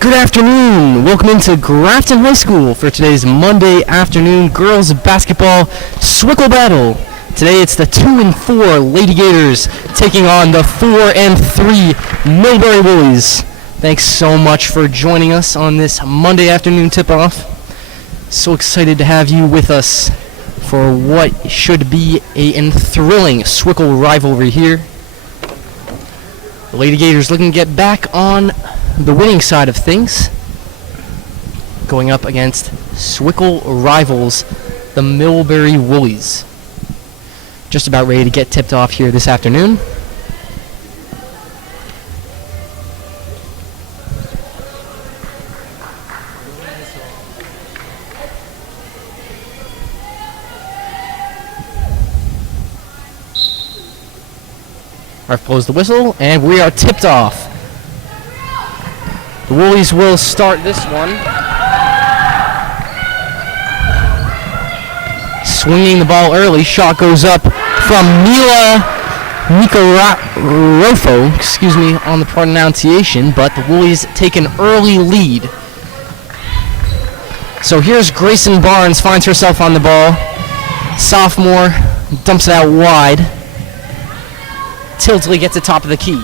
Good afternoon. Welcome into Grafton High School for today's Monday afternoon girls basketball Swickle battle. Today it's the 2-4 Lady Gators taking on the 4-3 Milbury Woolies. Thanks so much for joining us on this Monday afternoon tip-off. So excited to have you with us for what should be a thrilling Swickle rivalry here. The Lady Gators looking to get back on the winning side of things, going up against Swickle rivals, the Milbury Woolies. Just about ready to get tipped off here this afternoon. Ref blows the whistle, and we are tipped off. The Woolies will start this one. Swinging the ball early. Shot goes up from Mila Nicarofo, on the pronunciation, but the Woolies take an early lead. So here's Grayson Barnes, finds herself on the ball. Sophomore dumps it out wide. Tilsley gets it top of the key.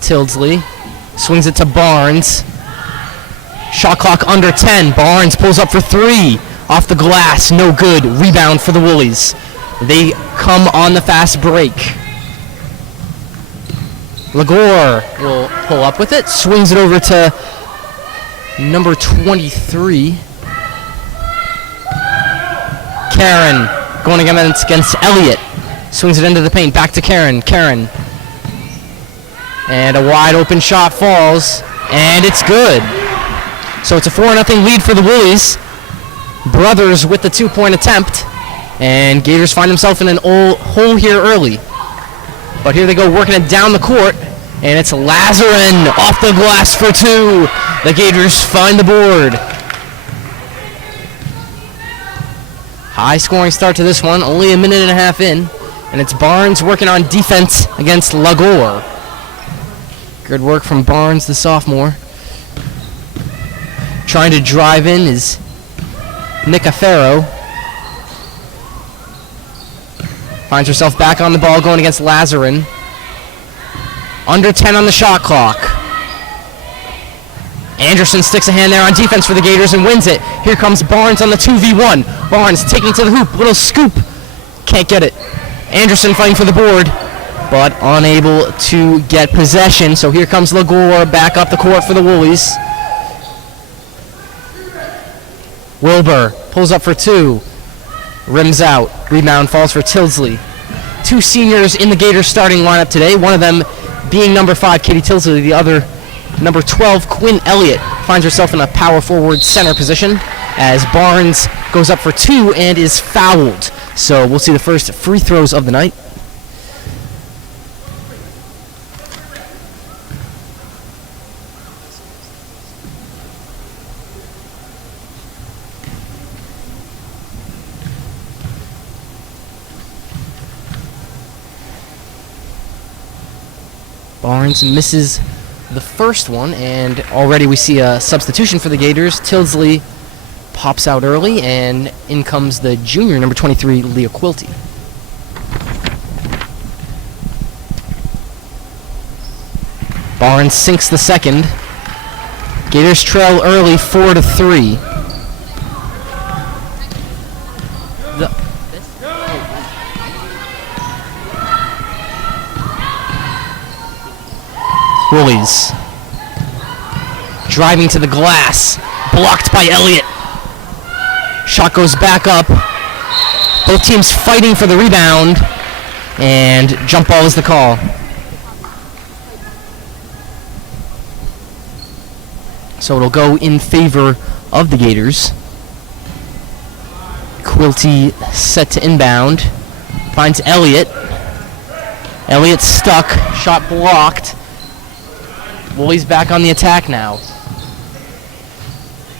Tilsley swings it to Barnes. Shot clock under 10. Barnes pulls up for three. Off the glass, no good. Rebound for the Woolies. They come on the fast break. Lagore will pull up with it. Swings it over to number 23. Karen going against Elliott. Swings it into the paint. Back to Karen. And a wide open shot falls, and it's good. So it's a 4-0 lead for the Woolies. Brothers with the 2-point attempt, and Gators find themselves in an hole here early. But here they go working it down the court, and it's Lazarin off the glass for two. The Gators find the board. High scoring start to this one, only a minute and a half in, and it's Barnes working on defense against Lagore. Good work from Barnes, the sophomore. Trying to drive in is Nicafero. Finds herself back on the ball going against Lazarin. Under 10 on the shot clock. Anderson sticks a hand there on defense for the Gators and wins it. Here comes Barnes on the 2v1. Barnes taking to the hoop. Little scoop. Can't get it. Anderson fighting for the board, but unable to get possession. So here comes Lagore back up the court for the Woolies. Wilbur pulls up for two. Rims out. Rebound falls for Tilsley. Two seniors in the Gators starting lineup today. One of them being number 5, Katie Tilsley. The other, number 12, Quinn Elliott, finds herself in a power forward center position as Barnes goes up for two and is fouled. So we'll see the first free throws of the night. Barnes misses the first one, and already we see a substitution for the Gators. Tilsley pops out early, and in comes the junior, number 23, Leah Quilty. Barnes sinks the second. Gators trail early, 4-3. Woolies driving to the glass, blocked by Elliott. Shot goes back up. Both teams fighting for the rebound, and jump ball is the call. So it'll go in favor of the Gators. Quilty set to inbound. Finds Elliott. Elliott stuck. Shot blocked. Woolies back on the attack now.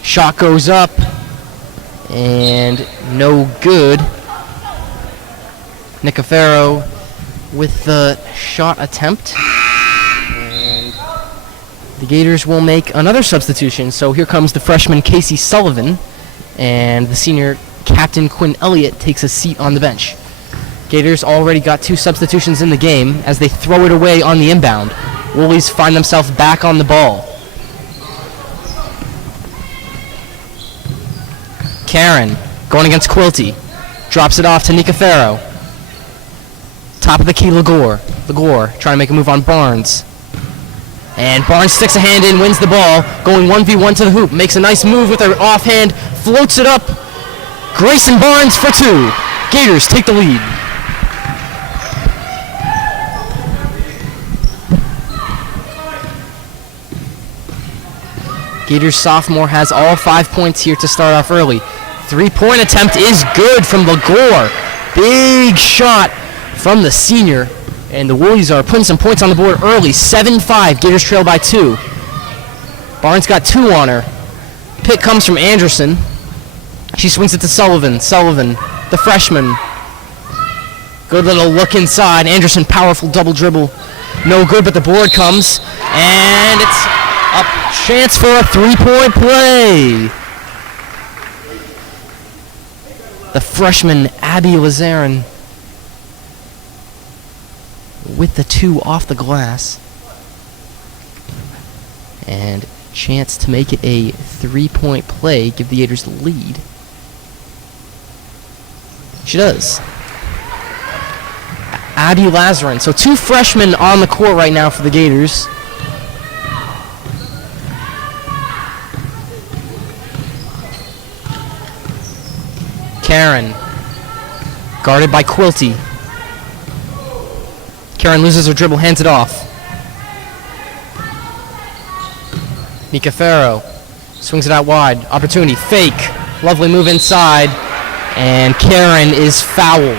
Shot goes up. And no good. Nicofero with the shot attempt. And the Gators will make another substitution. So here comes the freshman Casey Sullivan, and the senior captain Quinn Elliott takes a seat on the bench. Gators already got 2 substitutions in the game as they throw it away on the inbound. Woolies find themselves back on the ball. Karen going against Quilty. Drops it off to Nicofero. Top of the key, Legore. Legore trying to make a move on Barnes. And Barnes sticks a hand in, wins the ball. Going 1v1 to the hoop. Makes a nice move with her offhand. Floats it up. Grayson Barnes for 2. Gators take the lead. Gators sophomore has all 5 points here to start off early. 3-point attempt is good from Legore. Big shot from the senior. And the Woolies are putting some points on the board early. 7-5. Gators trail by 2. Barnes got 2 on her. Pick comes from Anderson. She swings it to Sullivan. Sullivan, the freshman. Good little look inside. Anderson, powerful double dribble. No good, but the board comes. And it's a chance for a 3-point play. The freshman, Abby Lazarin, with the 2 off the glass. And chance to make it a 3-point play, give the Gators the lead. She does. Abby Lazarin. So 2 freshmen on the court right now for the Gators. Karen, guarded by Quilty. Karen loses her dribble, hands it off. Nicofero swings it out wide. Opportunity, fake. Lovely move inside. And Karen is fouled.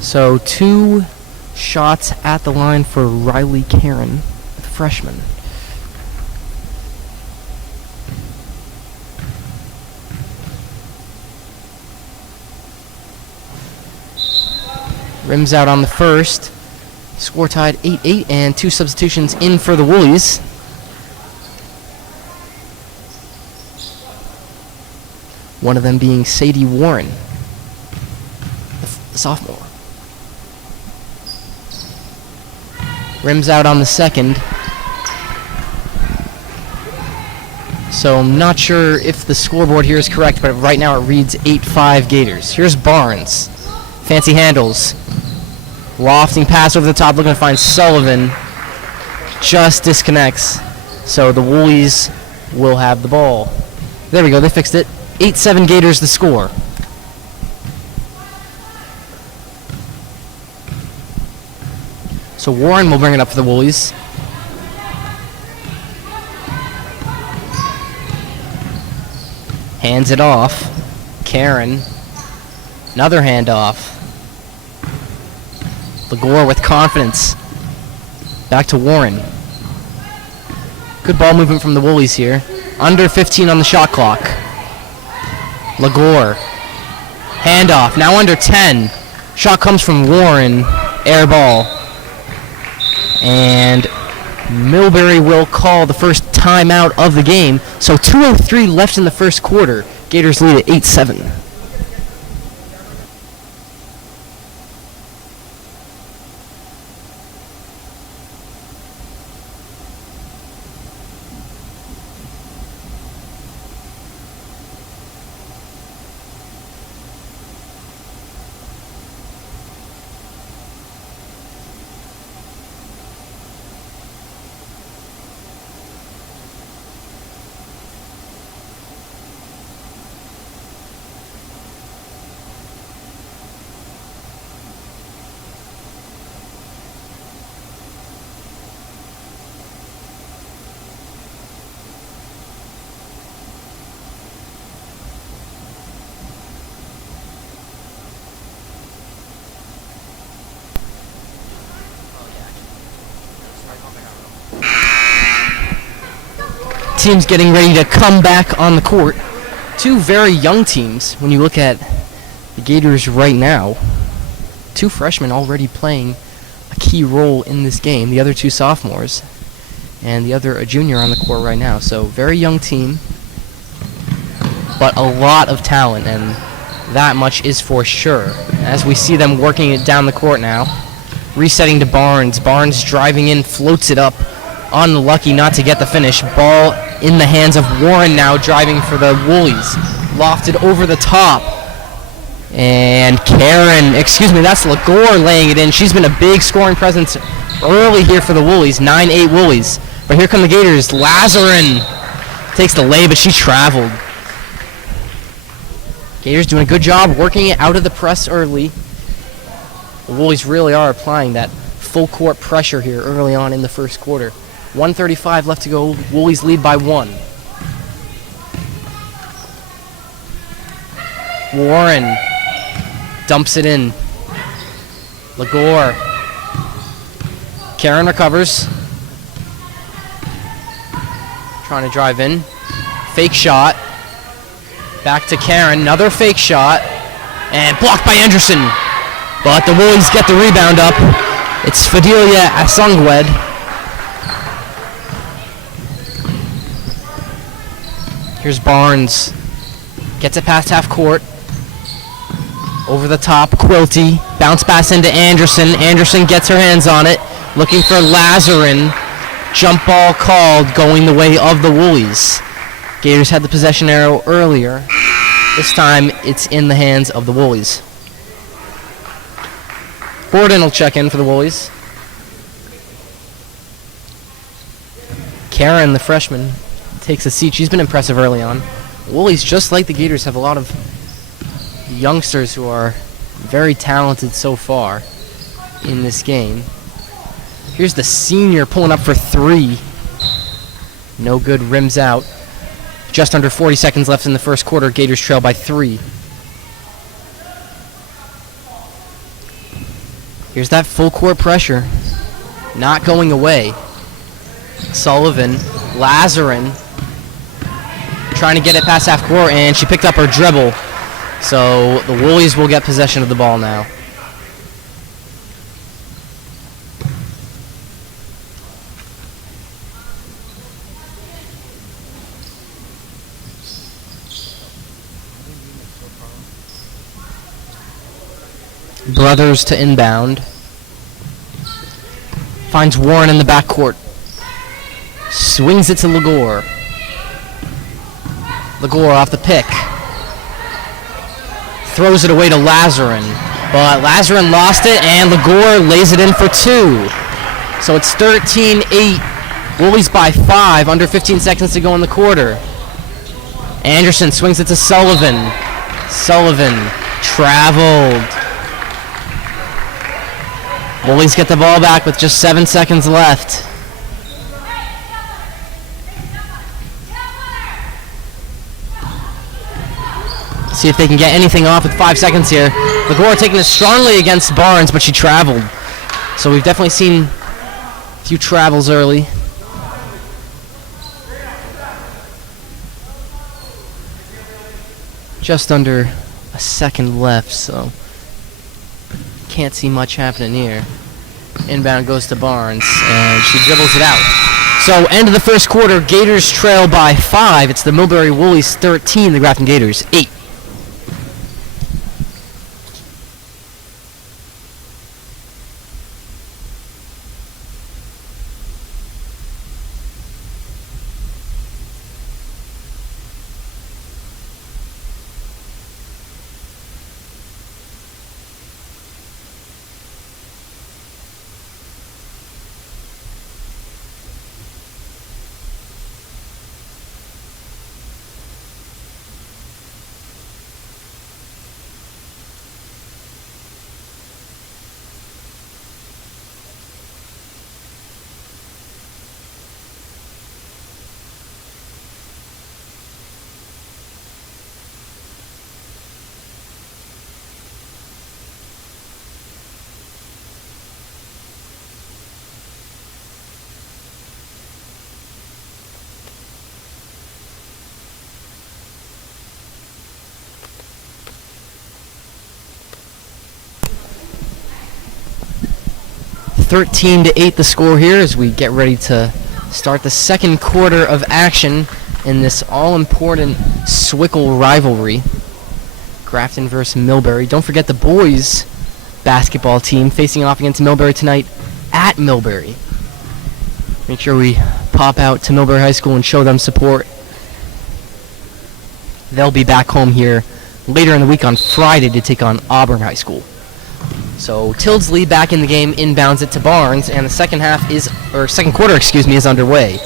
So 2 shots at the line for Riley Karen, the freshman. Rims out on the first. Score tied 8-8 and 2 substitutions in for the Woolies. One of them being Sadie Warren, the sophomore. Rims out on the second. So I'm not sure if the scoreboard here is correct, but right now it reads 8-5 Gators. Here's Barnes. Fancy handles. Lofting pass over the top, looking to find Sullivan. Just disconnects. So the Woolies will have the ball. There we go, they fixed it. 8-7 Gators the score. So Warren will bring it up for the Woolies. Hands it off. Karen. Another handoff. Legore with confidence. Back to Warren. Good ball movement from the Woolies here. Under 15 on the shot clock. Legore. Handoff. Now under 10. Shot comes from Warren. Air ball. And Milbury will call the first timeout of the game. So 2:03 left in the first quarter. Gators lead at 8-7. teams getting ready to come back on the court. Two very young teams when you look at the Gators right now. Two freshmen already playing a key role in this game. The other two sophomores. And the other a junior on the court right now. So very young team. But a lot of talent, and that much is for sure. As we see them working it down the court now. Resetting to Barnes. Barnes driving in, floats it up. Unlucky not to get the finish. Ball in the hands of Warren now, driving for the Woolies. Lofted over the top. And that's Lagore laying it in. She's been a big scoring presence early here for the Woolies. 9-8 Woolies. But here come the Gators. Lazarin takes the lay, but she traveled. Gators doing a good job working it out of the press early. The Woolies really are applying that full court pressure here early on in the first quarter. 1:35 left to go. Woolies lead by 1. Warren dumps it in. Lagore. Karen recovers. Trying to drive in. Fake shot. Back to Karen. Another fake shot. And blocked by Anderson. But the Woolies get the rebound up. It's Fidelia Asungwed. Here's Barnes. Gets it past half court. Over the top, Quilty. Bounce pass into Anderson. Anderson gets her hands on it. Looking for Lazarin. Jump ball called, going the way of the Woolies. Gators had the possession arrow earlier. This time, it's in the hands of the Woolies. Borden will check in for the Woolies. Karen, the freshman, takes a seat. She's been impressive early on. Woolies, just like the Gators, have a lot of youngsters who are very talented so far in this game. Here's the senior pulling up for 3. No good, rims out. Just under 40 seconds left in the first quarter. Gators trail by 3. Here's that full court pressure. Not going away. Sullivan, Lazarin, trying to get it past half court, and she picked up her dribble. So the Woolies will get possession of the ball now. Brothers to inbound. Finds Warren in the backcourt. Swings it to Lagore. Lagore off the pick. Throws it away to Lazarin. But Lazarin lost it, and Lagore lays it in for 2. So it's 13-8. Woolies by 5. Under 15 seconds to go in the quarter. Anderson swings it to Sullivan. Sullivan traveled. Woolies get the ball back with just 7 seconds left. See if they can get anything off with 5 seconds here. Lagore taking it strongly against Barnes, but she traveled. So we've definitely seen a few travels early. Just under a second left, so can't see much happening here. Inbound goes to Barnes, and she dribbles it out. So end of the first quarter, Gators trail by 5. It's the Milbury Woolies 13, the Grafton Gators 8. 13-8 the score here as we get ready to start the second quarter of action in this all-important Swickle rivalry. Grafton versus Milbury. Don't forget the boys basketball team facing off against Milbury tonight at Milbury. Make sure we pop out to Milbury High School and show them support. They'll be back home here later in the week on Friday to take on Ahern High School. So Tildesley back in the game, inbounds it to Barnes, and the second quarter is underway.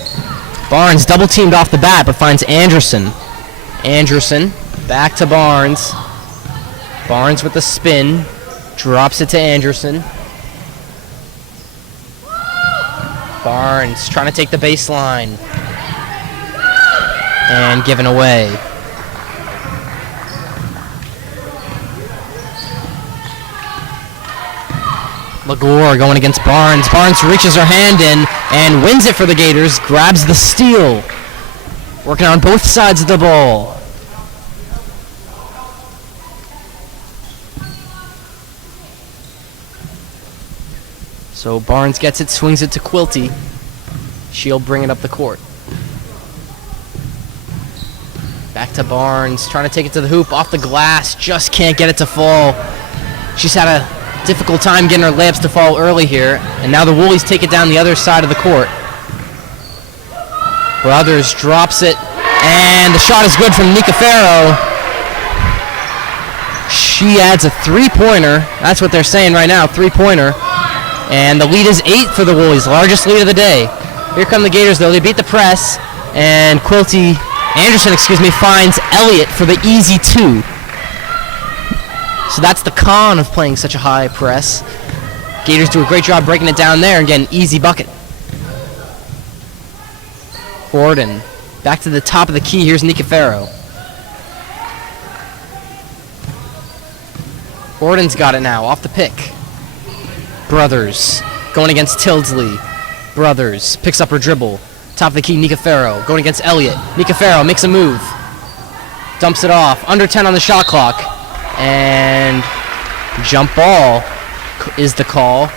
Barnes double teamed off the bat, but finds Anderson. Anderson back to Barnes. Barnes with the spin, drops it to Anderson. Barnes trying to take the baseline and given away. Legore going against Barnes. Barnes reaches her hand in and wins it for the Gators. Grabs the steal. Working on both sides of the ball. So Barnes gets it, swings it to Quilty. She'll bring it up the court. Back to Barnes, trying to take it to the hoop, off the glass, just can't get it to fall. She's had a difficult time getting her layups to fall early here, and now the Woolies take it down the other side of the court. Brothers drops it, and the shot is good from Nika Farrow. She adds a three-pointer. That's what they're saying right now, three-pointer. And the lead is 8 for the Woolies, largest lead of the day. Here come the Gators, though. They beat the press, and Anderson finds Elliott for the easy 2. So that's the con of playing such a high press. Gators do a great job breaking it down there and get an easy bucket. Gordon, back to the top of the key. Here's Nika Farrow. Gordon's got it now, off the pick. Brothers, going against Tildesley. Brothers, picks up her dribble. Top of the key, Nika Farrow, going against Elliott. Nika Farrow makes a move. Dumps it off, under 10 on the shot clock. And jump ball is the call.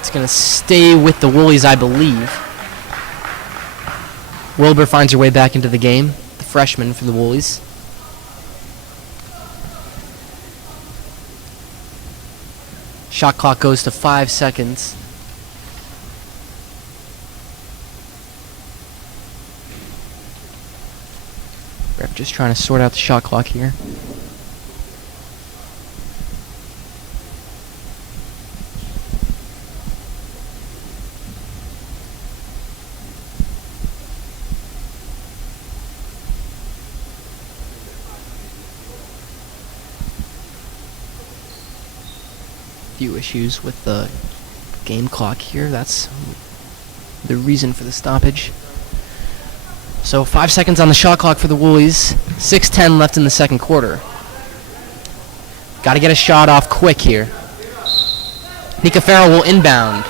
It's going to stay with the Woolies, I believe. Wilbur finds her way back into the game, the freshman for the Woolies. Shot clock goes to 5 seconds. Ref just trying to sort out the shot clock here. Few issues with the game clock here. That's the reason for the stoppage. So 5 seconds on the shot clock for the Woolies. 6:10 left in the second quarter. Got to get a shot off quick here. Nika Farrow will inbound.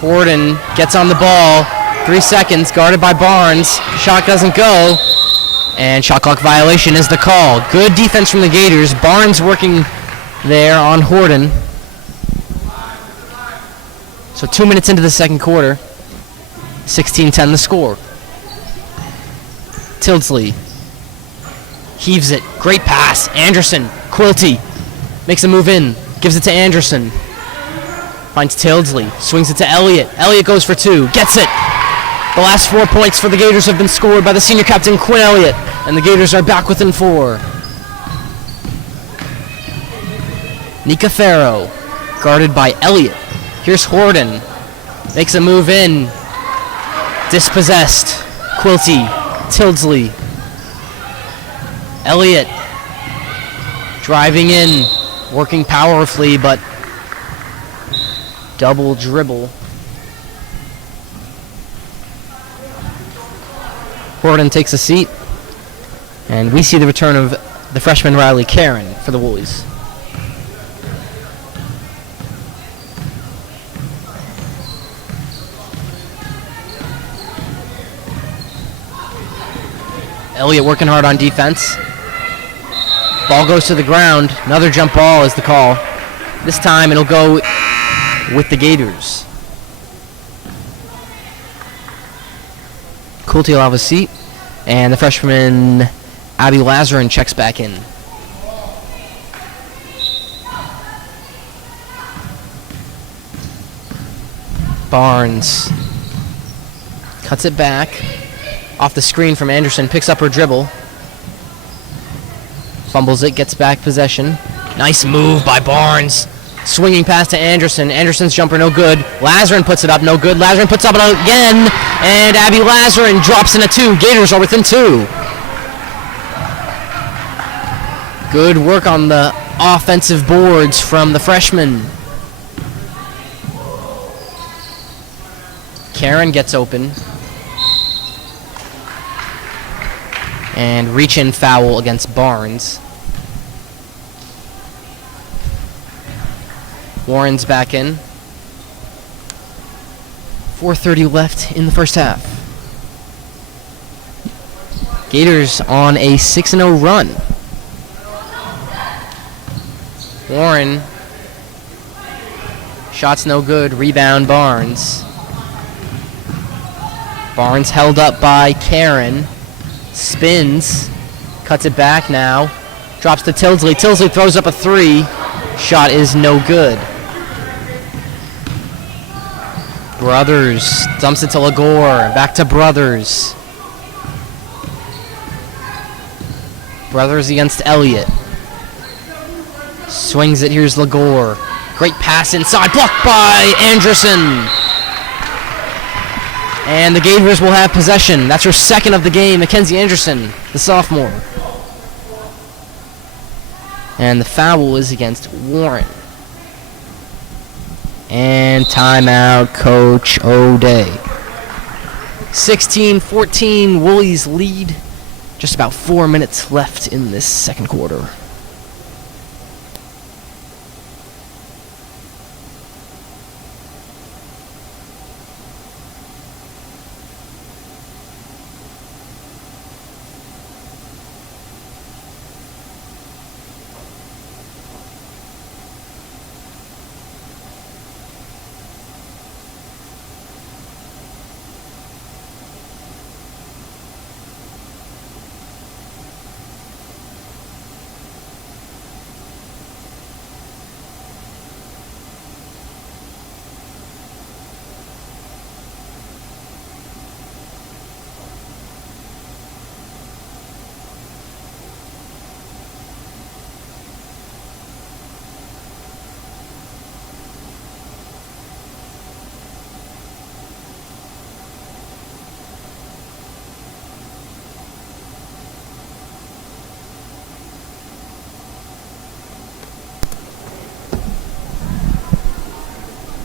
Gordon gets on the ball. 3 seconds, guarded by Barnes. Shot doesn't go. And shot clock violation is the call. Good defense from the Gators. Barnes working there on Horton. So 2 minutes into the second quarter. 16-10 the score. Tildesley heaves it. Great pass. Anderson. Quilty makes a move in. Gives it to Anderson. Finds Tildesley. Swings it to Elliott. Elliott goes for 2. Gets it. The last 4 points for the Gators have been scored by the senior captain, Quinn Elliott. And the Gators are back within 4. Nika Farrow, guarded by Elliott. Here's Horton. Makes a move in. Dispossessed. Quilty. Tildesley. Elliott. Driving in. Working powerfully, but double dribble. Horton takes a seat. And we see the return of the freshman Riley Karen for the Woolies. Elliott working hard on defense. Ball goes to the ground. Another jump ball is the call. This time it'll go with the Gators. Coolty will have a seat. And the freshman Abby Lazarin checks back in. Barnes cuts it back. Off the screen from Anderson. Picks up her dribble. Fumbles it. Gets back possession. Nice move by Barnes. Swinging pass to Anderson. Anderson's jumper no good. Lazarin puts it up. No good. Lazarin puts it up again. And Abby Lazarin drops in a 2. Gators are within 2. Good work on the offensive boards from the freshman. Karen gets open. And reach-in foul against Barnes. Warren's back in. 4:30 left in the first half. Gators on a 6-0 run. Warren. Shot's no good. Rebound Barnes. Barnes held up by Karen. Spins. Cuts it back now. Drops to Tilsley. Tilsley throws up a 3. Shot is no good. Brothers dumps it to Lagore. Back to Brothers. Brothers against Elliott. Swings it. Here's Lagore. Great pass inside. Blocked by Anderson. And the Gators will have possession. That's her second of the game. Mackenzie Anderson, the sophomore. And the foul is against Warren. And timeout, Coach O'Day. 16-14, Woolies lead. Just about 4 minutes left in this second quarter.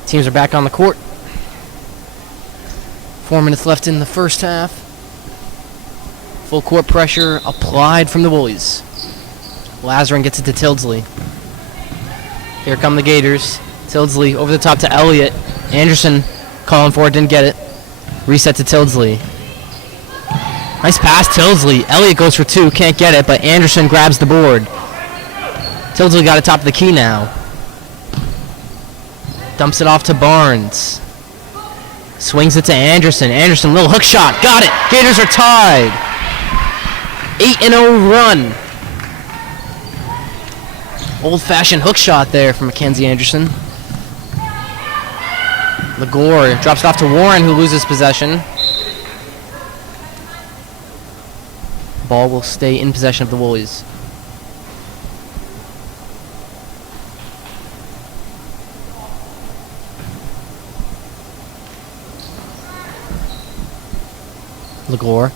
Teams are back on the court. 4 minutes left in the first half. Full court pressure applied from the Woolies. Lazarin gets it to Tilsley. Here come the Gators. Tilsley over the top to Elliott. Anderson calling for it, didn't get it. Reset to Tilsley. Nice pass, Tilsley. Elliott goes for 2, can't get it, but Anderson grabs the board. Tilsley got it top of the key now. Dumps it off to Barnes. Swings it to Anderson. Anderson, little hook shot. Got it. Gators are tied. 8-0 run. Old-fashioned hook shot there from Mackenzie Anderson. Lagore drops it off to Warren, who loses possession. Ball will stay in possession of the Woolies. Lagore.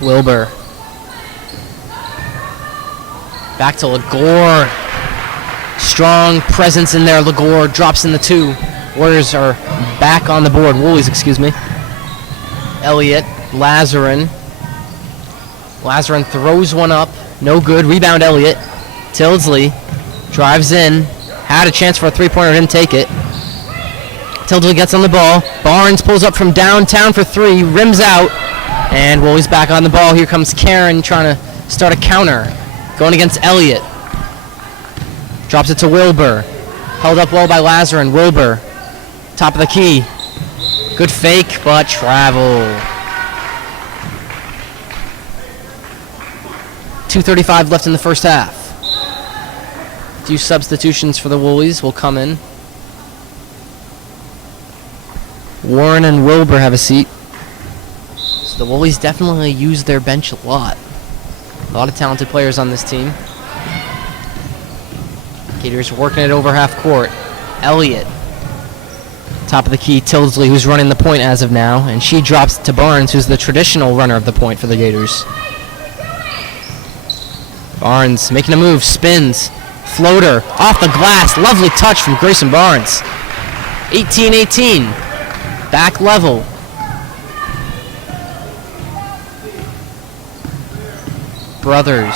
Wilbur. Back to Lagore. Strong presence in there. Lagore drops in the 2. Warriors are back on the board. Woolies, excuse me. Elliott. Lazarin. Lazarin throws one up. No good. Rebound Elliott. Tilsley drives in. Had a chance for a 3-pointer. Didn't take it. Tilsley gets on the ball. Barnes pulls up from downtown for 3. Rims out. And Wooley's back on the ball. Here comes Karen trying to start a counter. Going against Elliott. Drops it to Wilbur. Held up well by Lazarin. Wilbur. Top of the key. Good fake, but travel. 2:35 left in the first half. A few substitutions for the Woolies will come in. Warren and Wilbur have a seat. So the Woolies definitely use their bench a lot. A lot of talented players on this team. Gators working it over half court. Elliott. Top of the key, Tildesley, who's running the point as of now. And she drops to Barnes, who's the traditional runner of the point for the Gators. Barnes making a move, spins. Floater, off the glass. Lovely touch from Grayson Barnes. 18-18. Back level. Brothers.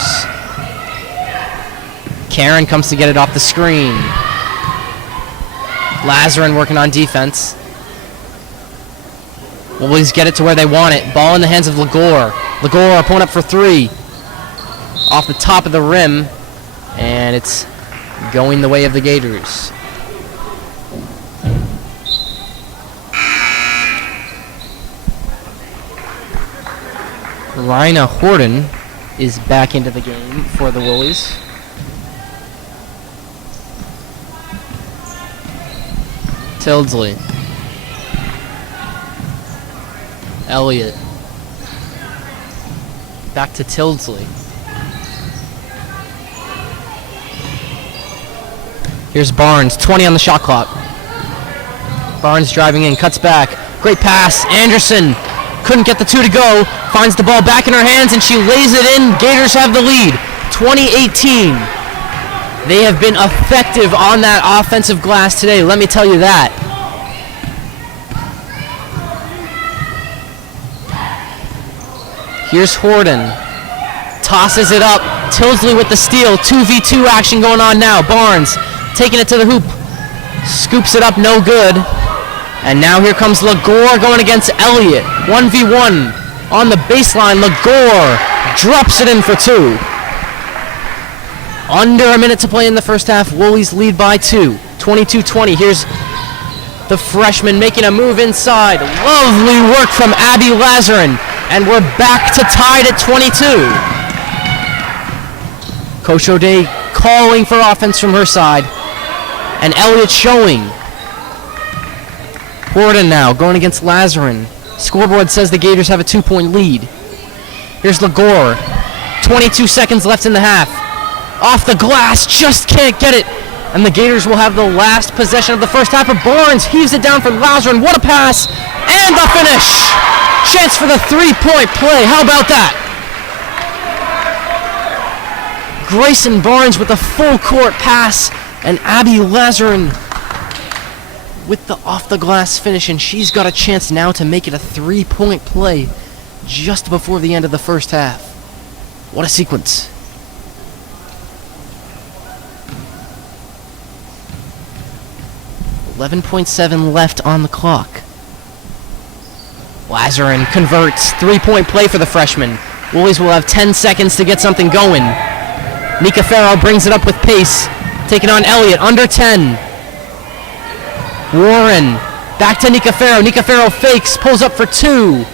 Karen comes to get it off the screen. Lazarin working on defense. Woolies get it to where they want it. Ball in the hands of Legore. Legore, opponent up for three. Off the top of the rim. And it's going the way of the Gators. Rhina Horton is back into the game for the Woolies. Tildesley. Elliott. Back to Tildesley. Here's Barnes, 20 on the shot clock. Barnes driving in, cuts back. Great pass. Anderson couldn't get the two to go. Finds the ball back in her hands, and she lays it in. Gators have the lead, 20-18. They have been effective on that offensive glass today, let me tell you that. Here's Horton. Tosses it up. Tildesley with the steal. 2v2 action going on now. Barnes taking it to the hoop. Scoops it up, no good. And now here comes Legore going against Elliott. 1v1 on the baseline. Legore drops it in for two. Under a minute to play in the first half. Woolies lead by two. 22-20. Here's the freshman making a move inside. Lovely work from Abby Lazarin. And we're back to tied at 22. Coach O'Day calling for offense from her side. And Elliott showing. Horton now going against Lazarin. Scoreboard says the Gators have a 2-point lead. Here's Legore. 22 seconds left in the half. Off the glass, just can't get it. And the Gators will have the last possession of the first half. But Barnes heaves it down for Lazarin. What a pass. And the finish. Chance for the three-point play. How about that? Grayson Barnes with a full court pass. And Abby Lazarin with the off-the-glass finish. And she's got a chance now to make it a three-point play just before the end of the first half. What a sequence. .7 left on the clock. Lazarin converts. Three-point play for the freshman. Woolies will have 10 seconds to get something going. Nika Farrow brings it up with pace. Taking on Elliott. Under 10. Warren. Back to Nika Farrow. Nika Farrow fakes. Pulls up for two.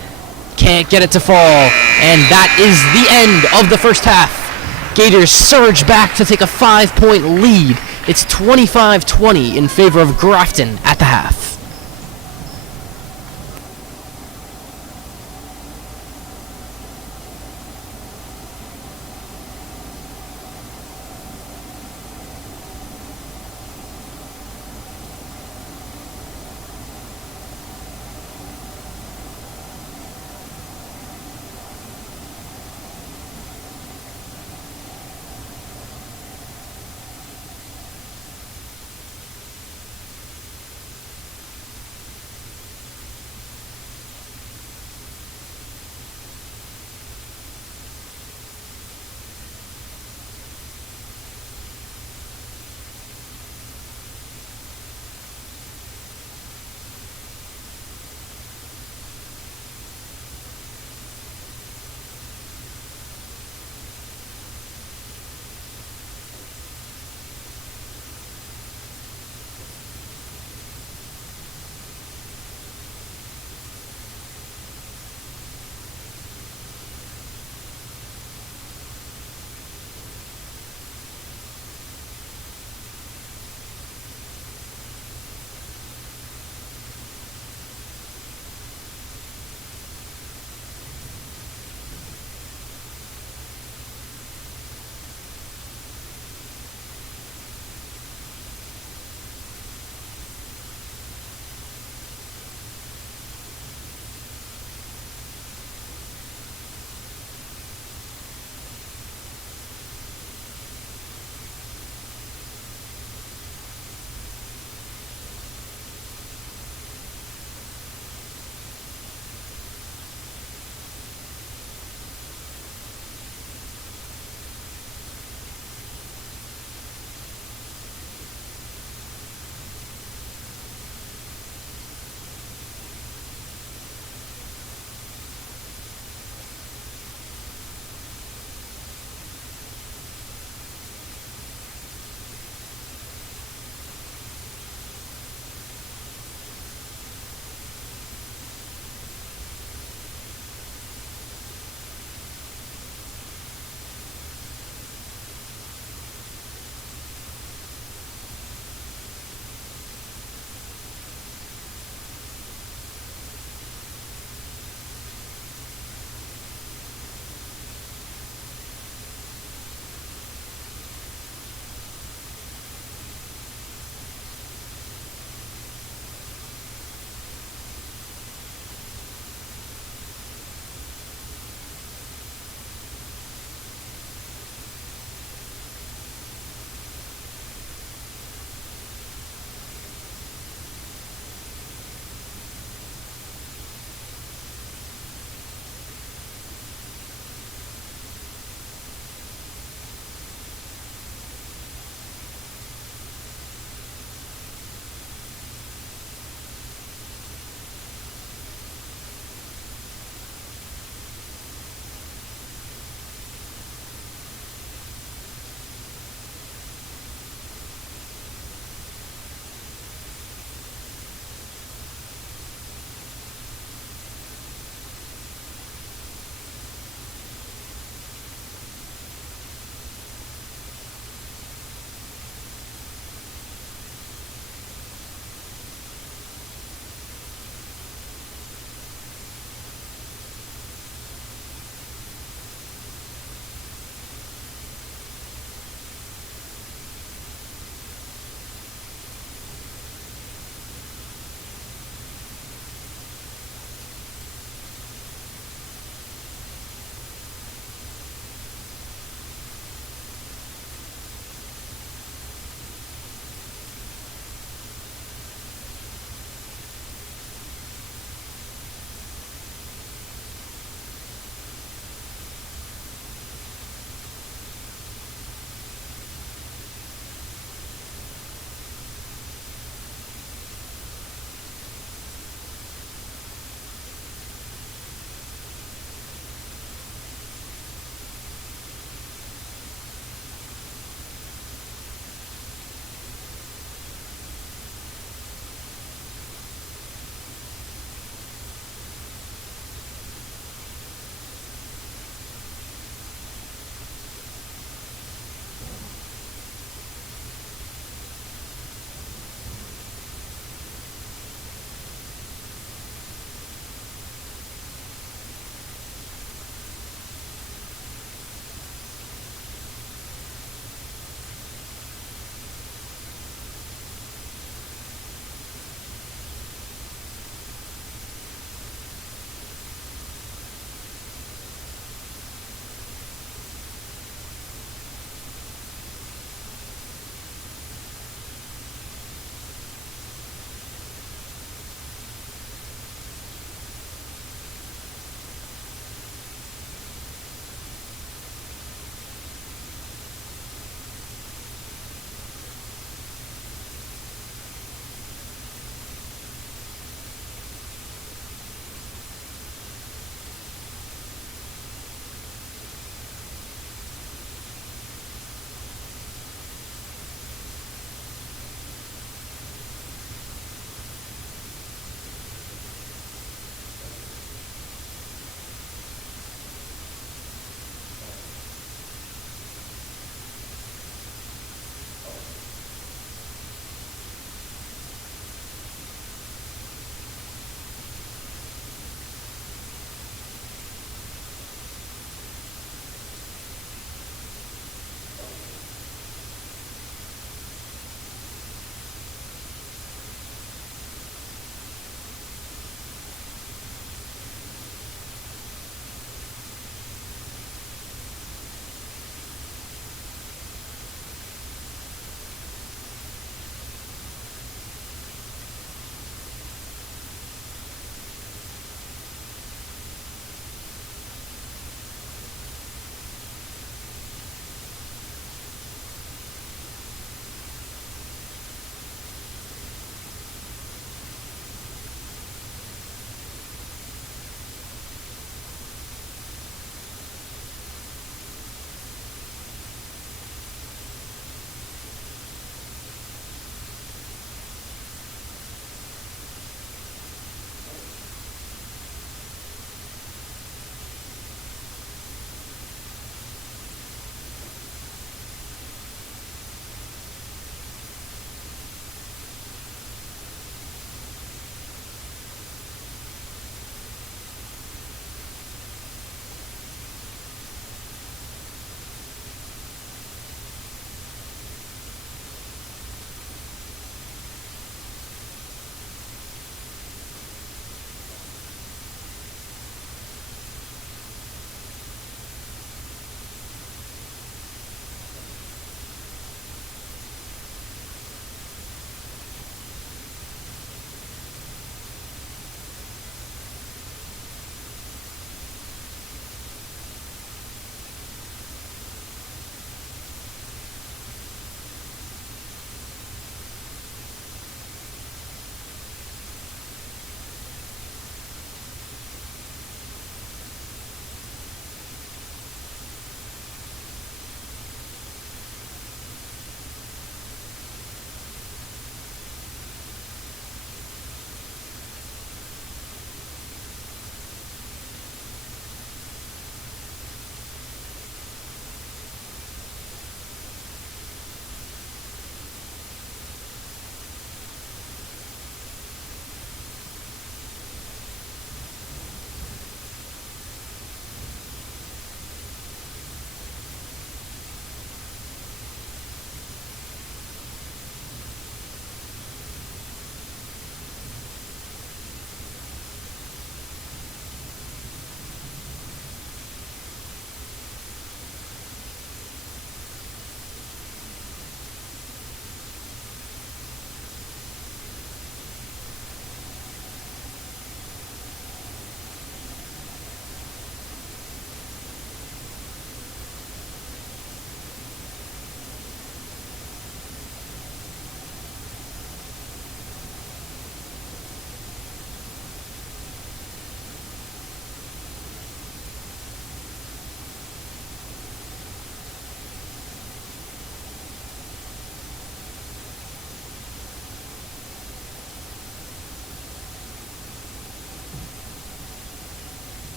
Can't get it to fall. And that is the end of the first half. Gators surge back to take a 5-point lead. It's 25-20 in favor of Grafton at the half.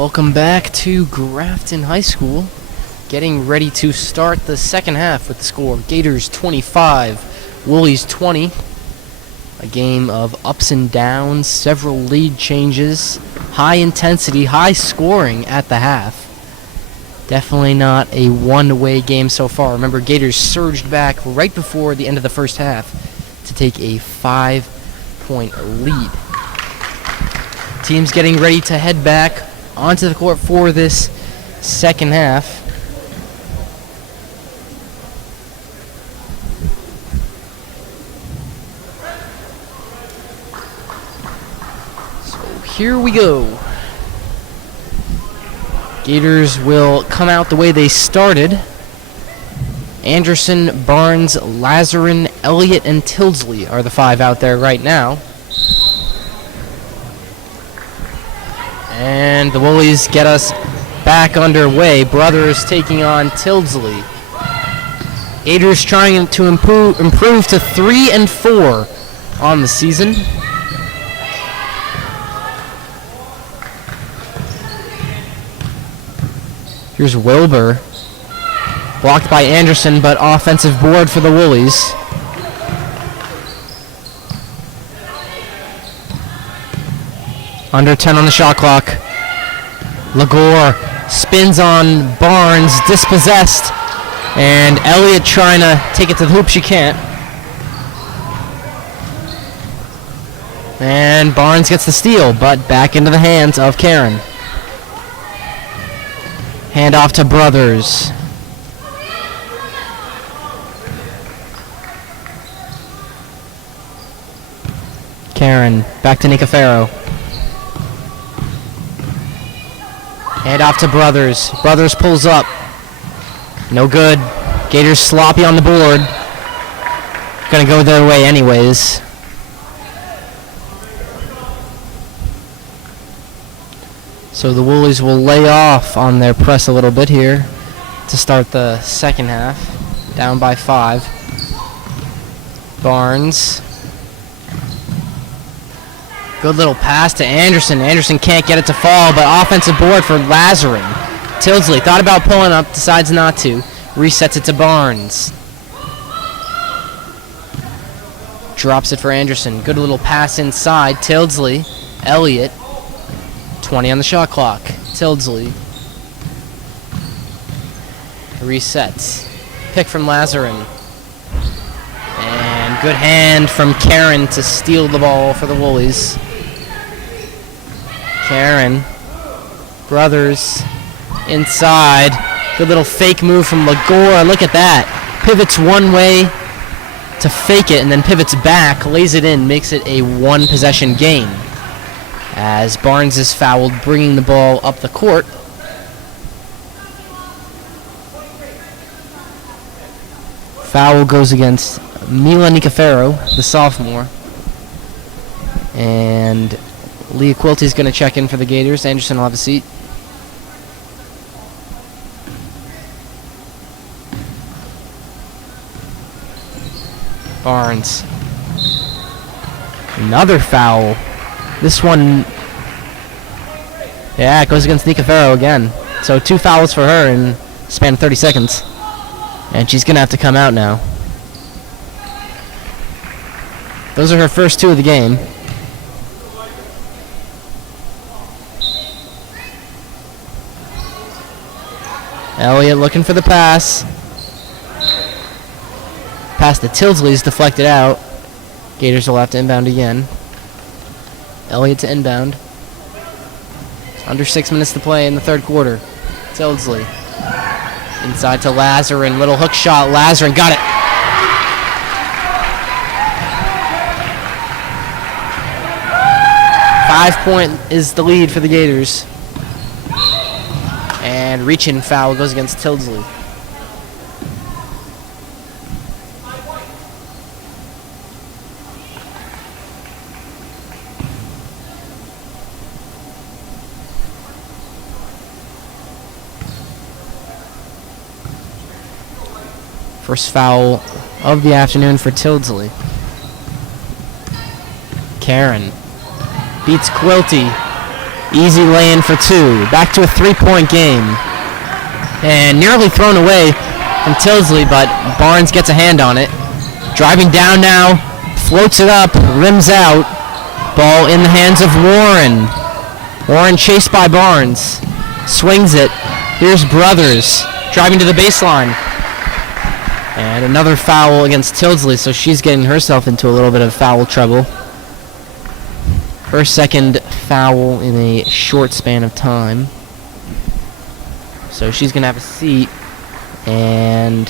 Welcome back to Grafton High School. Getting ready to start the second half with the score Gators 25, Woolies 20. A game of ups and downs, several lead changes, high intensity, high scoring at the half. Definitely not a one-way game so far. Remember, Gators surged back right before the end of the first half to take a 5-point lead. Teams getting ready to head back onto the court for this second half. So here we go. Gators will come out the way they started. Anderson, Barnes, Lazarin, Elliott, and Tildesley are the five out there right now. And the Woolies get us back underway. Brothers taking on Tildesley. Gators trying to improve to 3-4 on the season. Here's Wilbur. Blocked by Anderson, but offensive board for the Woolies. Under 10 on the shot clock. Lagore spins on Barnes, dispossessed. And Elliott trying to take it to the hoop. She can't. And Barnes gets the steal, but back into the hands of Karen. Hand off to Brothers. Karen, back to Nicafero. Hand off to Brothers. Brothers pulls up. No good. Gators sloppy on the board. Gonna go their way anyways. So the Woolies will lay off on their press a little bit here to start the second half. Down by 5. Barnes. Good little pass to Anderson. Anderson can't get it to fall, but offensive board for Lazarin. Tildesley thought about pulling up, decides not to. Resets it to Barnes. Drops it for Anderson. Good little pass inside. Tildesley. Elliott. 20 on the shot clock. Tildesley. Resets. Pick from Lazarin. And good hand from Karen to steal the ball for the Woolies. Karen. Brothers. Inside. Good little fake move from Lagore. Look at that. Pivots one way to fake it and then pivots back. Lays it in. Makes it a one-possession game. As Barnes is fouled, bringing the ball up the court. Foul goes against Mila Nicafero, the sophomore. And Leah Quilty's going to check in for the Gators. Anderson will have a seat. Barnes. Another foul. This one, yeah, it goes against Nicafero again. So 2 fouls for her in a span of 30 seconds. And she's going to have to come out now. Those are her first 2 of the game. Elliott looking for the pass. Pass to Tildesley's deflected out. Gators will have to inbound again. Elliott to inbound. Under 6 minutes to play in the third quarter. Tildesley. Inside to Lazarin. Little hook shot. Lazarin got it. Five-point is the lead for the Gators. And reach-in foul goes against Tildesley. First foul of the afternoon for Tildesley. Karen beats Quilty. Easy lay-in for two. Back to a 3-point game. And nearly thrown away from Tilsley, but Barnes gets a hand on it. Driving down now, floats it up, rims out. Ball in the hands of Warren. Warren chased by Barnes. Swings it. Here's Brothers driving to the baseline. And another foul against Tilsley, so she's getting herself into a little bit of foul trouble. Her second foul in a short span of time. So she's going to have a seat. And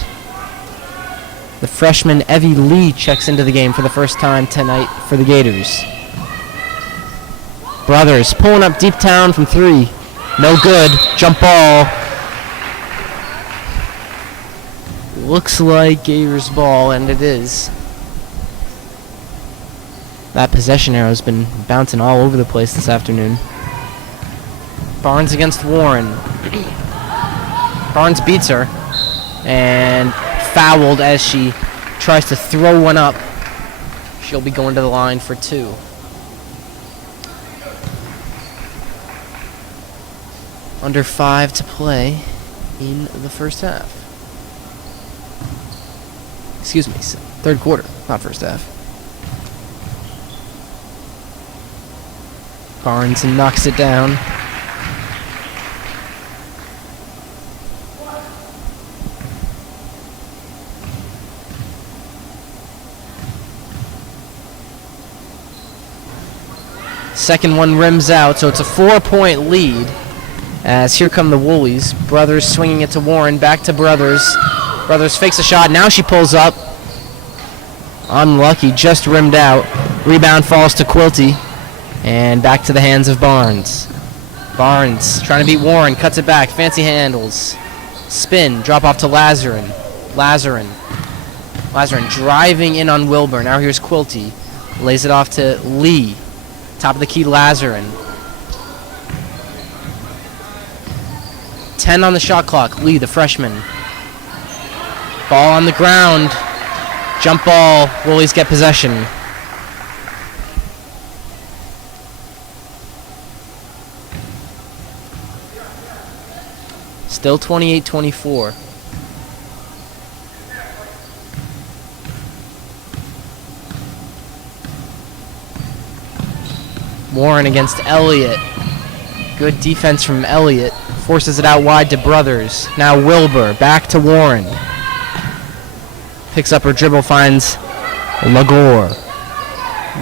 the freshman Evie Lee checks into the game for the first time tonight for the Gators. Brothers pulling up deep town from three. No good. Jump ball. Looks like Gators ball, and it is. That possession arrow's been bouncing all over the place this afternoon. Barnes against Warren. Barnes beats her and fouled as she tries to throw one up. She'll be going to the line for two. Under 5 to play in the first half. Excuse me, third quarter, not first half. Barnes knocks it down. Second one rims out, so it's a 4-point lead. As here come the Woolies. Brothers swinging it to Warren, back to Brothers. Brothers fakes a shot, now she pulls up. Unlucky, just rimmed out. Rebound falls to Quilty. And back to the hands of Barnes. Barnes trying to beat Warren, cuts it back, fancy handles. Spin, drop off to Lazarin. Lazarin driving in on Wilbur. Now here's Quilty. Lays it off to Lee. Top of the key, Lazarin. 10 on the shot clock. Lee, the freshman. Ball on the ground. Jump ball. Woolies get possession. Still 28-24. Warren against Elliott. Good defense from Elliott. Forces it out wide to Brothers. Now Wilbur. Back to Warren. Picks up her dribble, finds Lagore.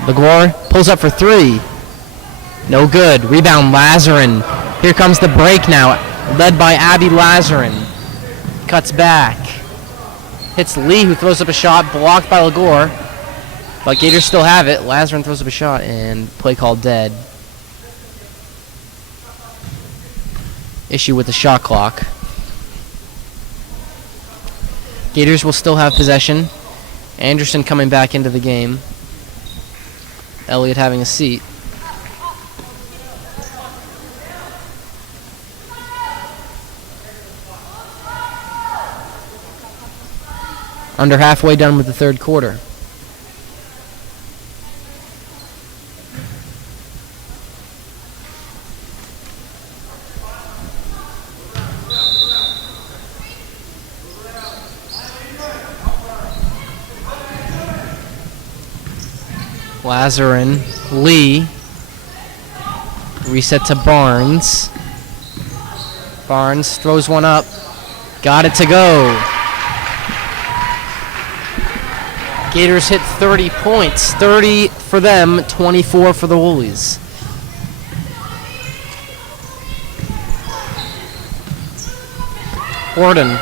Lagore pulls up for three. No good. Rebound Lazarin. Here comes the break now, led by Abby Lazarin. Cuts back. Hits Lee, who throws up a shot, blocked by Lagore. But Gators still have it. Lazarin throws up a shot, and play called dead. Issue with the shot clock. Gators will still have possession. Anderson coming back into the game. Elliott having a seat. Under halfway done with the third quarter. Lazarin, Lee, reset to Barnes. Barnes throws one up, got it to go. Gators hit 30 points, 30 for them, 24 for the Woolies. Gordon.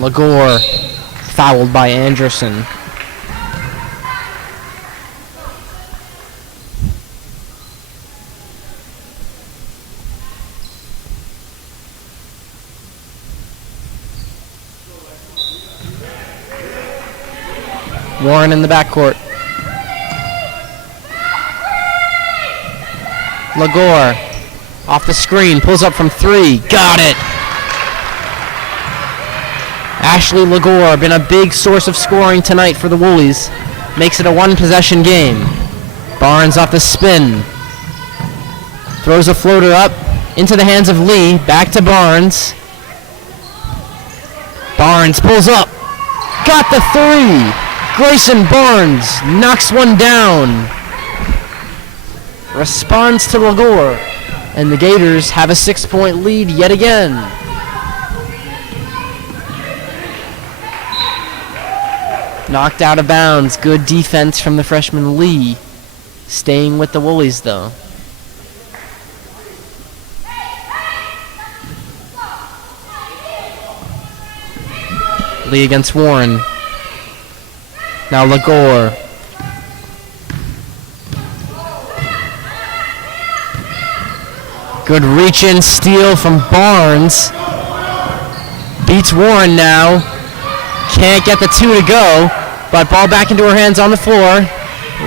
Lagore fouled by Anderson. Warren in the backcourt. Lagore off the screen, pulls up from three, got it. Ashley Lagore, been a big source of scoring tonight for the Woolies. Makes it a one-possession game. Barnes off the spin. Throws a floater up into the hands of Lee. Back to Barnes. Barnes pulls up. Got the three. Grayson Barnes knocks one down. Responds to Lagore. And the Gators have a 6-point lead yet again. Knocked out of bounds. Good defense from the freshman Lee. Staying with the Woolies, though. Lee against Warren. Now Lagore. Good reach-in steal from Barnes. Beats Warren now. Can't get the two to go, but ball back into her hands on the floor.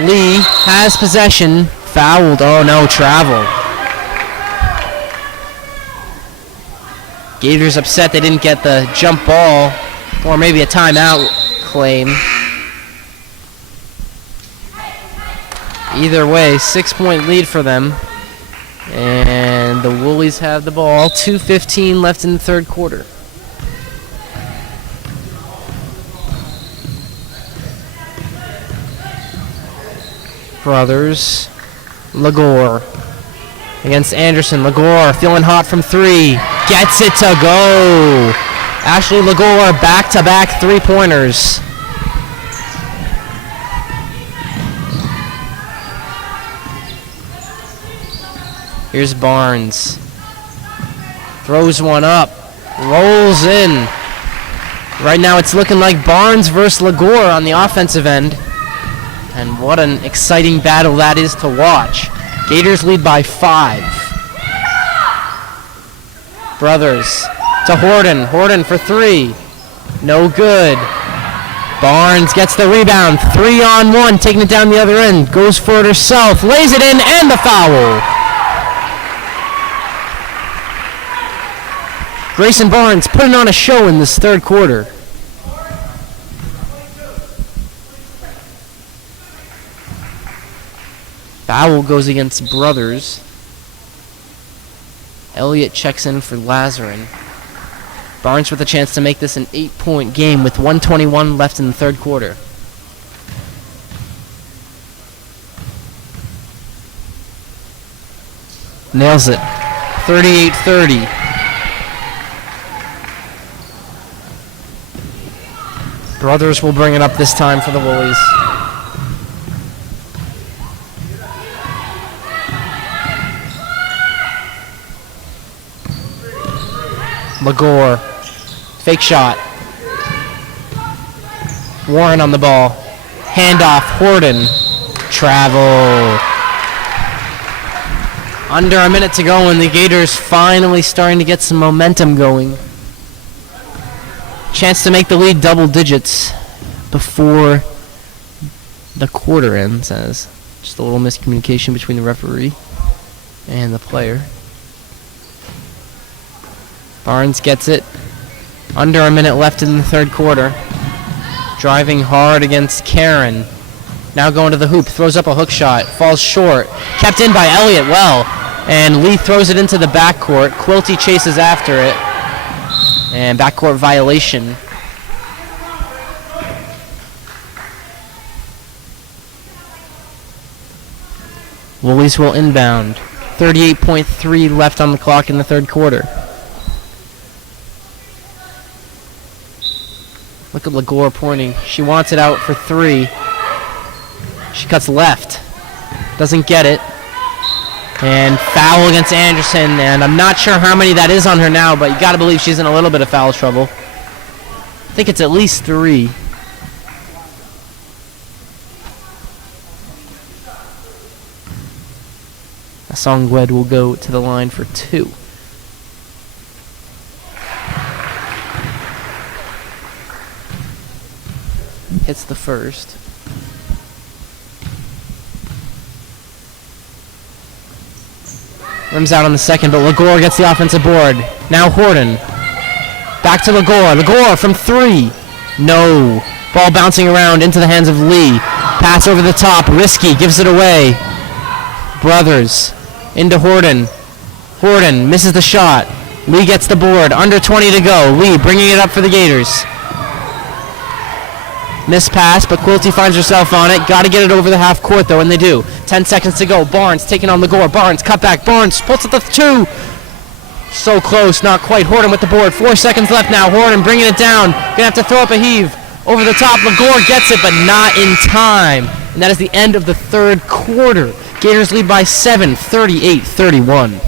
Lee has possession. Fouled. Oh no, travel. Gators upset they didn't get the jump ball, or maybe a timeout claim. Either way, 6-point lead for them. And the Woolies have the ball. 2:15 left in the third quarter. Brothers. Lagore against Anderson. Lagore feeling hot from three. Gets it to go. Ashley Lagore back-to-back three-pointers. Here's Barnes. Throws one up. Rolls in. Right now it's looking like Barnes versus Lagore on the offensive end. And what an exciting battle that is to watch. Gators lead by 5. Brothers to Horden. Horden for three. No good. Barnes gets the rebound. 3-on-1. Taking it down the other end. Goes for it herself. Lays it in and the foul. Grayson Barnes putting on a show in this third quarter. Foul goes against Brothers. Elliott checks in for Lazarin. Barnes with a chance to make this an 8-point game with 1:21 left in the third quarter. Nails it. 38-30. Brothers will bring it up this time for the Woolies. Lagore. Fake shot. Warren on the ball. Handoff. Horden. Travel. Under a minute to go and the Gators finally starting to get some momentum going. Chance to make the lead double digits before the quarter ends, as just a little miscommunication between the referee and the player. Barnes gets it. Under a minute left in the third quarter. Driving hard against Karen. Now going to the hoop. Throws up a hook shot. Falls short. Kept in by Elliott well. And Lee throws it into the backcourt. Quilty chases after it. And backcourt violation. Woolies will inbound. 38.3 left on the clock in the third quarter. Look at Lagore pointing. She wants it out for three. She cuts left. Doesn't get it. And foul against Anderson. And I'm not sure how many that is on her now, but you got to believe she's in a little bit of foul trouble. I think it's at least 3. Songwed will go to the line for 2. Hits the first. Rims out on the second, but Lagore gets the offensive board. Now Horden. Back to Lagore. Lagore from 3. No. Ball bouncing around into the hands of Lee. Pass over the top. Risky. Gives it away. Brothers. Into Horden. Horden misses the shot. Lee gets the board. Under 20 to go. Lee bringing it up for the Gators. Missed pass, but Quilty finds herself on it. Got to get it over the half court, though, and they do. 10 seconds to go. Barnes taking on Lagore. Barnes, cut back. Barnes pulls it to 2. So close, not quite. Horden with the board. 4 seconds left now. Horden bringing it down. Gonna have to throw up a heave. Over the top, Lagore gets it, but not in time. And that is the end of the third quarter. Gators lead by 7, 38-31.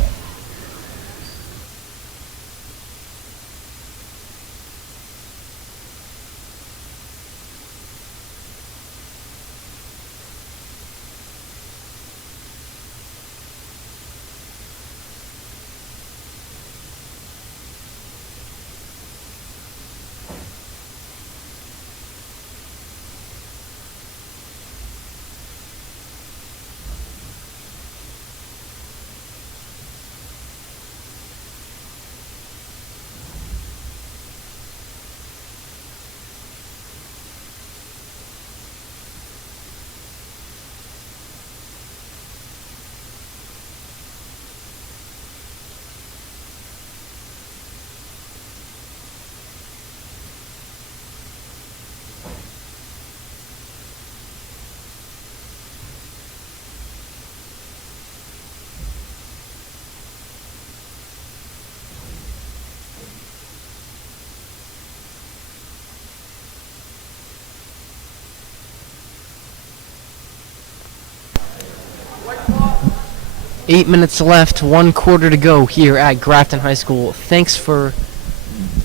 8 minutes left, 1 quarter to go here at Grafton High School. Thanks for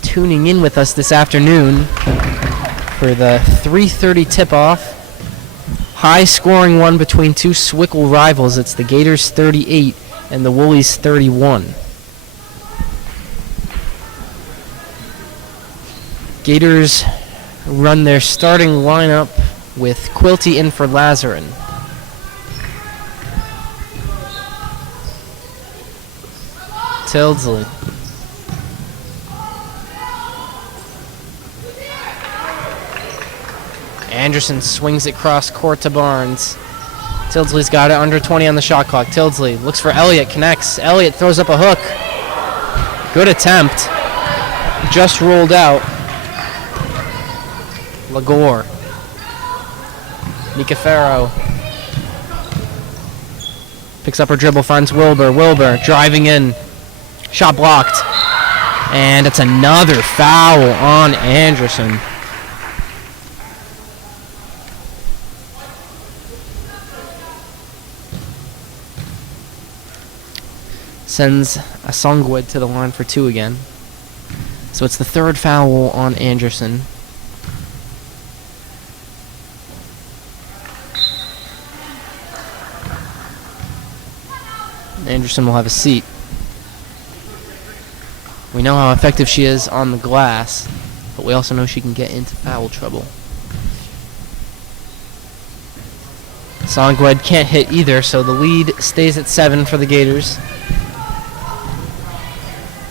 tuning in with us this afternoon for the 3:30 tip-off. High-scoring one between two Swickle rivals. It's the Gators 38 and the Woolies 31. Gators run their starting lineup with Quilty in for Lazarin. Tildesley. Anderson swings it cross court to Barnes. Tildesley's got it, under 20 on the shot clock. Tildesley looks for Elliott, connects. Elliott throws up a hook. Good attempt. Just rolled out. Lagore. Nicafero. Picks up her dribble, finds Wilbur. Wilbur driving in. Shot blocked. And it's another foul on Anderson. Sends Asongwed to the line for 2 again. So it's the third foul on Anderson. Anderson will have a seat. We know how effective she is on the glass, but we also know she can get into foul trouble. Songwed can't hit either, so the lead stays at 7 for the Gators.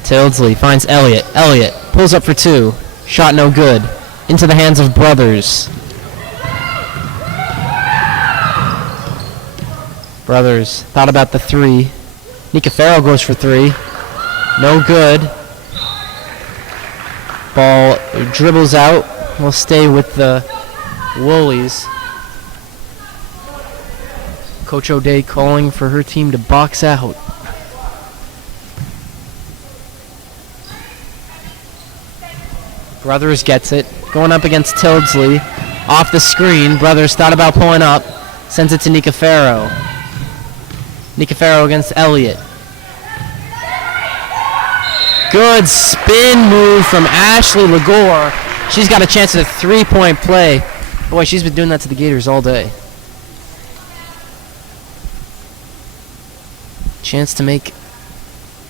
Tildesley finds Elliott. Elliott pulls up for 2. Shot no good. Into the hands of Brothers. Brothers thought about the 3. Nicafero goes for 3. No good. Ball dribbles out. Will stay with the Woolies. Coach O'Day calling for her team to box out. Brothers gets it. Going up against Tildesley. Off the screen. Brothers thought about pulling up. Sends it to Nicafero. Nicafero against Elliott. Good spin move from Ashley Lagore. She's got a chance at a 3-point play. Boy, she's been doing that to the Gators all day. Chance to make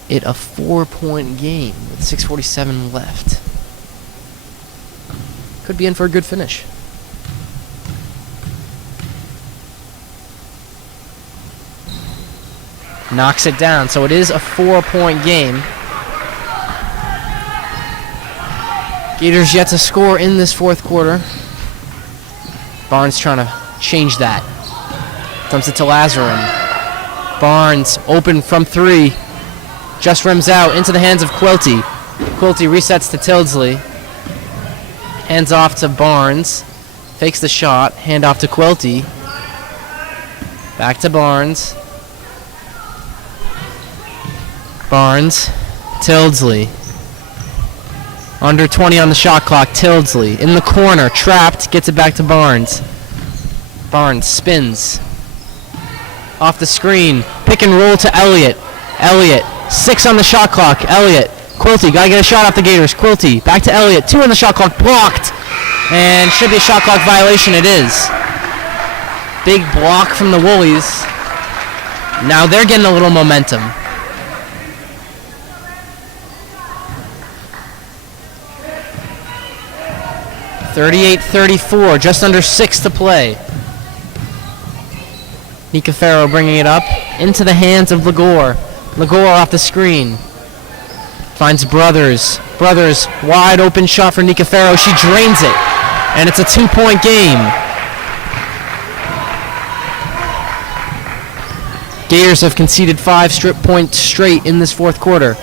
it a 4-point game with 6:47 left. Could be in for a good finish. Knocks it down, so it is a 4-point game. Gators yet to score in this fourth quarter. Barnes trying to change that. Dumps it to Lazarin. Barnes open from three. Just rims out into the hands of Quilty. Quilty resets to Tildesley. Hands off to Barnes. Fakes the shot. Hand off to Quilty. Back to Barnes. Barnes. Tildesley. Under 20 on the shot clock. Tildesley in the corner. Trapped. Gets it back to Barnes. Barnes spins. Off the screen. Pick and roll to Elliott. Elliott. 6 on the shot clock. Elliott. Quilty. Got to get a shot off the Gators. Quilty. Back to Elliott. 2 on the shot clock. Blocked. And should be a shot clock violation. It is. Big block from the Woolies. Now they're getting a little momentum. (38-34), just under 6 to play. Nika Farrow bringing it up into the hands of Legore. Legore off the screen. Finds Brothers. Brothers, wide open shot for Nika Farrow. She drains it. And it's a 2-point game. Gators have conceded 5 strip points straight in this fourth quarter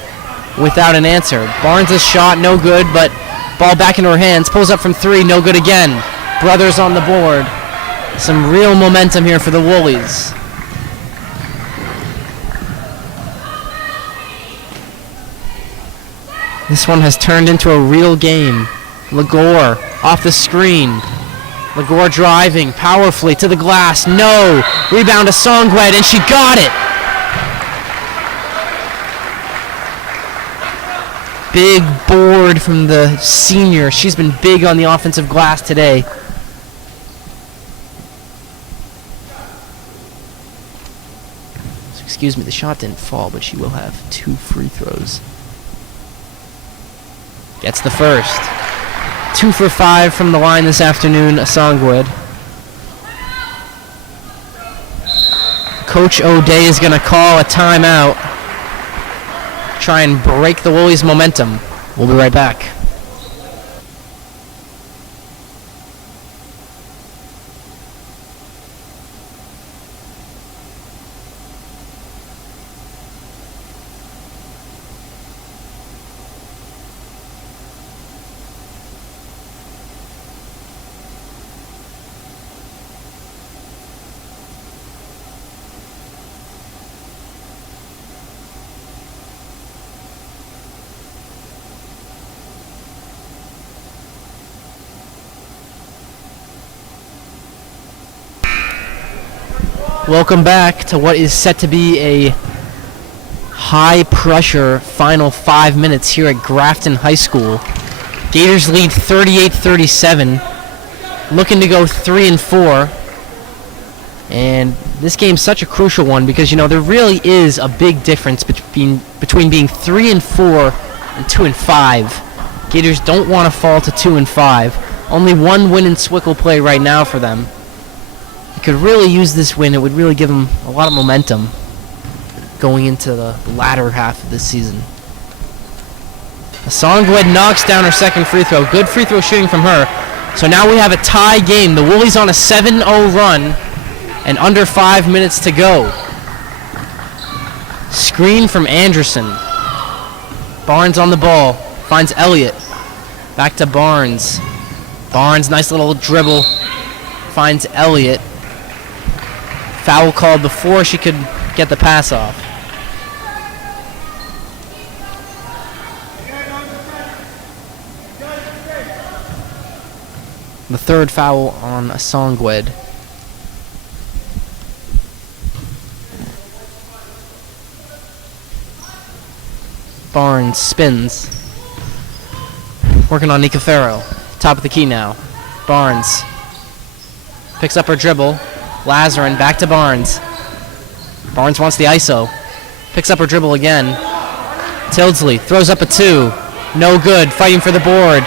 without an answer. Barnes' shot, no good, but ball back into her hands. Pulls up from 3, no good again. Brothers on the board. Some real momentum here for the Woolies. This one has turned into a real game. Legore off the screen. Legore driving powerfully to the glass. No! Rebound to Songwed, and she got it! Big board from the senior. She's been big on the offensive glass today. Excuse me, the shot didn't fall, but she will have 2 free throws. Gets the first. 2 for 5 from the line this afternoon, Songwood. Coach O'Day is going to call a timeout. Try and break the Woolies' momentum. We'll be right back. Welcome back to what is set to be a high-pressure final 5 minutes here at Grafton High School. Gators lead 38-37, looking to go 3-4. And this game's such a crucial one because, you know, there really is a big difference between being 3-4 and 2-5. Gators don't want to fall to 2-5. Only 1 win in Swickle play right now for them. Could really use this win. It would really give them a lot of momentum going into the latter half of this season. Songwed knocks down her second free throw. Good free throw shooting from her. So now we have a tie game. The Woolies on a 7-0 run and under 5 minutes to go. Screen from Anderson. Barnes on the ball. Finds Elliott. Back to Barnes. Barnes, nice little dribble. Finds Elliott. Foul called before she could get the pass off. The third foul on Songwed. Barnes spins. Working on Nika Farrow. Top of the key now. Barnes picks up her dribble. Lazarin back to Barnes. Barnes wants the ISO. Picks up her dribble again. Tildesley throws up a 2. No good. Fighting for the board.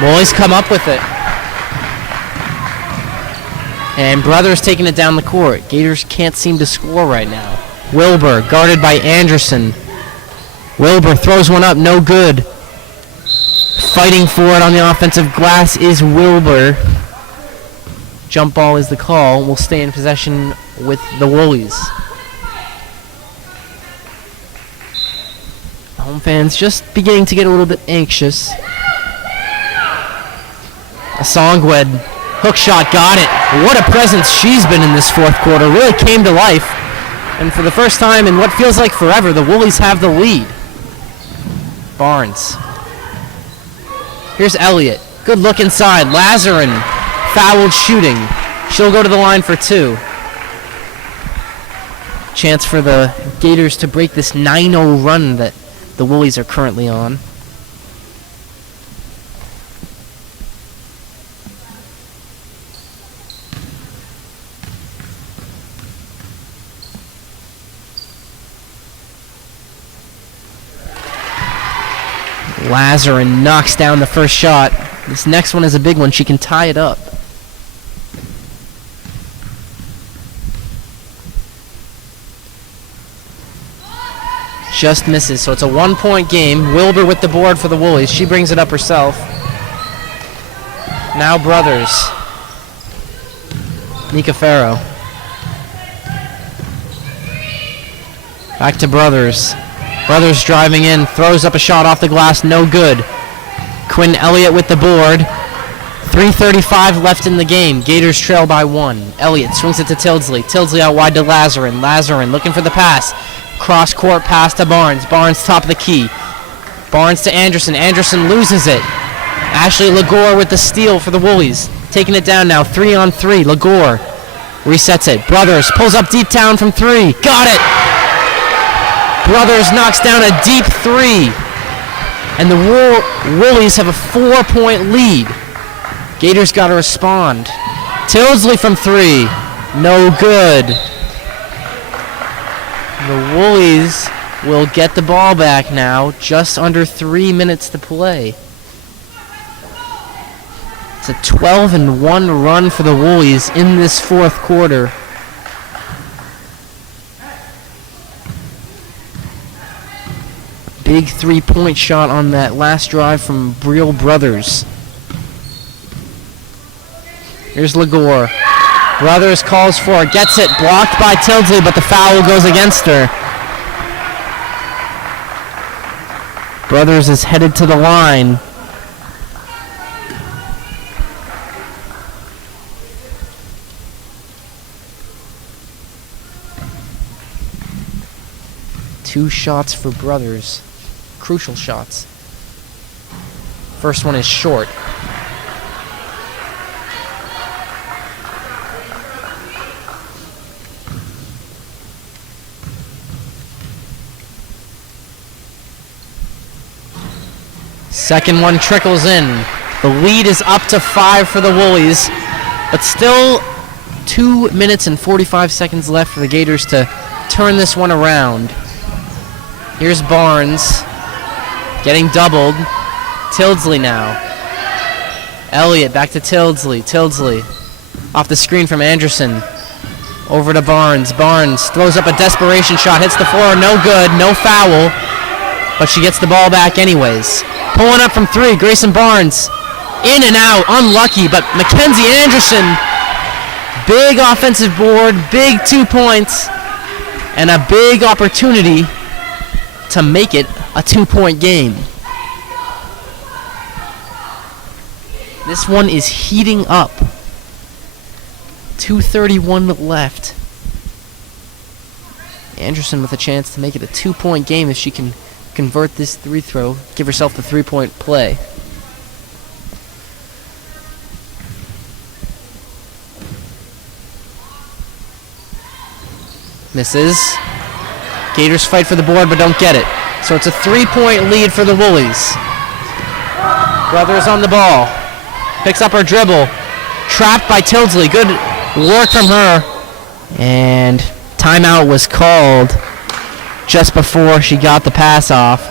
Woolies come up with it. And Brothers taking it down the court. Gators can't seem to score right now. Wilbur guarded by Anderson. Wilbur throws one up. No good. Fighting for it on the offensive glass is Wilbur. Jump ball is the call. We'll stay in possession with the Woolies. Home fans just beginning to get a little bit anxious. Asongwed, hook shot, got it. What a presence she's been in this fourth quarter. Really came to life. And for the first time in what feels like forever, the Woolies have the lead. Barnes. Here's Elliott. Good look inside. Lazarin fouled shooting. She'll go to the line for 2. Chance for the Gators to break this 9-0 run that the Woolies are currently on. Lazarin knocks down the first shot. This next one is a big one. She can tie it up. Just misses, so it's a 1-point game. Wilbur with the board for the Woolies. She brings it up herself. Now Brothers. Nika Farrow. Back to Brothers. Brothers driving in, throws up a shot off the glass, no good. Quinn Elliott with the board. 3:35 left in the game. Gators trail by 1. Elliott swings it to Tildesley. Tildesley out wide to Lazarin. Lazarin looking for the pass. Cross court pass to Barnes. Barnes top of the key. Barnes to Anderson. Anderson loses it. Ashley Lagore with the steal for the Woolies. Taking it down now. 3-on-3. Lagore resets it. Brothers pulls up deep down from 3. Got it! Brothers knocks down a deep 3. And the Woolies have a 4-point lead. Gators got to respond. Tildesley from 3. No good. The Woolies will get the ball back now. Just under 3 minutes to play. It's a 12-1 run for the Woolies in this fourth quarter. Big 3-point shot on that last drive from Briel Brothers. Here's Lagore. Brothers calls for it, gets it, blocked by Tildesley, but the foul goes against her. Brothers is headed to the line. Two shots for Brothers. Crucial shots. First one is short. Second one trickles in. The lead is up to 5 for the Woolies, but still 2 minutes and 45 seconds left for the Gators to turn this one around. Here's Barnes getting doubled. Tildesley now. Elliott back to Tildesley. Tildesley off the screen from Anderson. Over to Barnes. Barnes throws up a desperation shot, hits the floor, no good, no foul, but she gets the ball back anyways. Pulling up from 3, Grayson Barnes. In and out, unlucky, but Mackenzie Anderson, big offensive board, big 2 points, and a big opportunity to make it a 2-point game. This one is heating up. 2:31 left. Anderson with a chance to make it a 2-point game if she can convert this 3 throw, give herself the 3-point play. Misses. Gators fight for the board but don't get it. So it's a 3-point lead for the Woolies. Brothers on the ball. Picks up her dribble. Trapped by Tildesley. Good work from her. And timeout was called just before she got the pass off.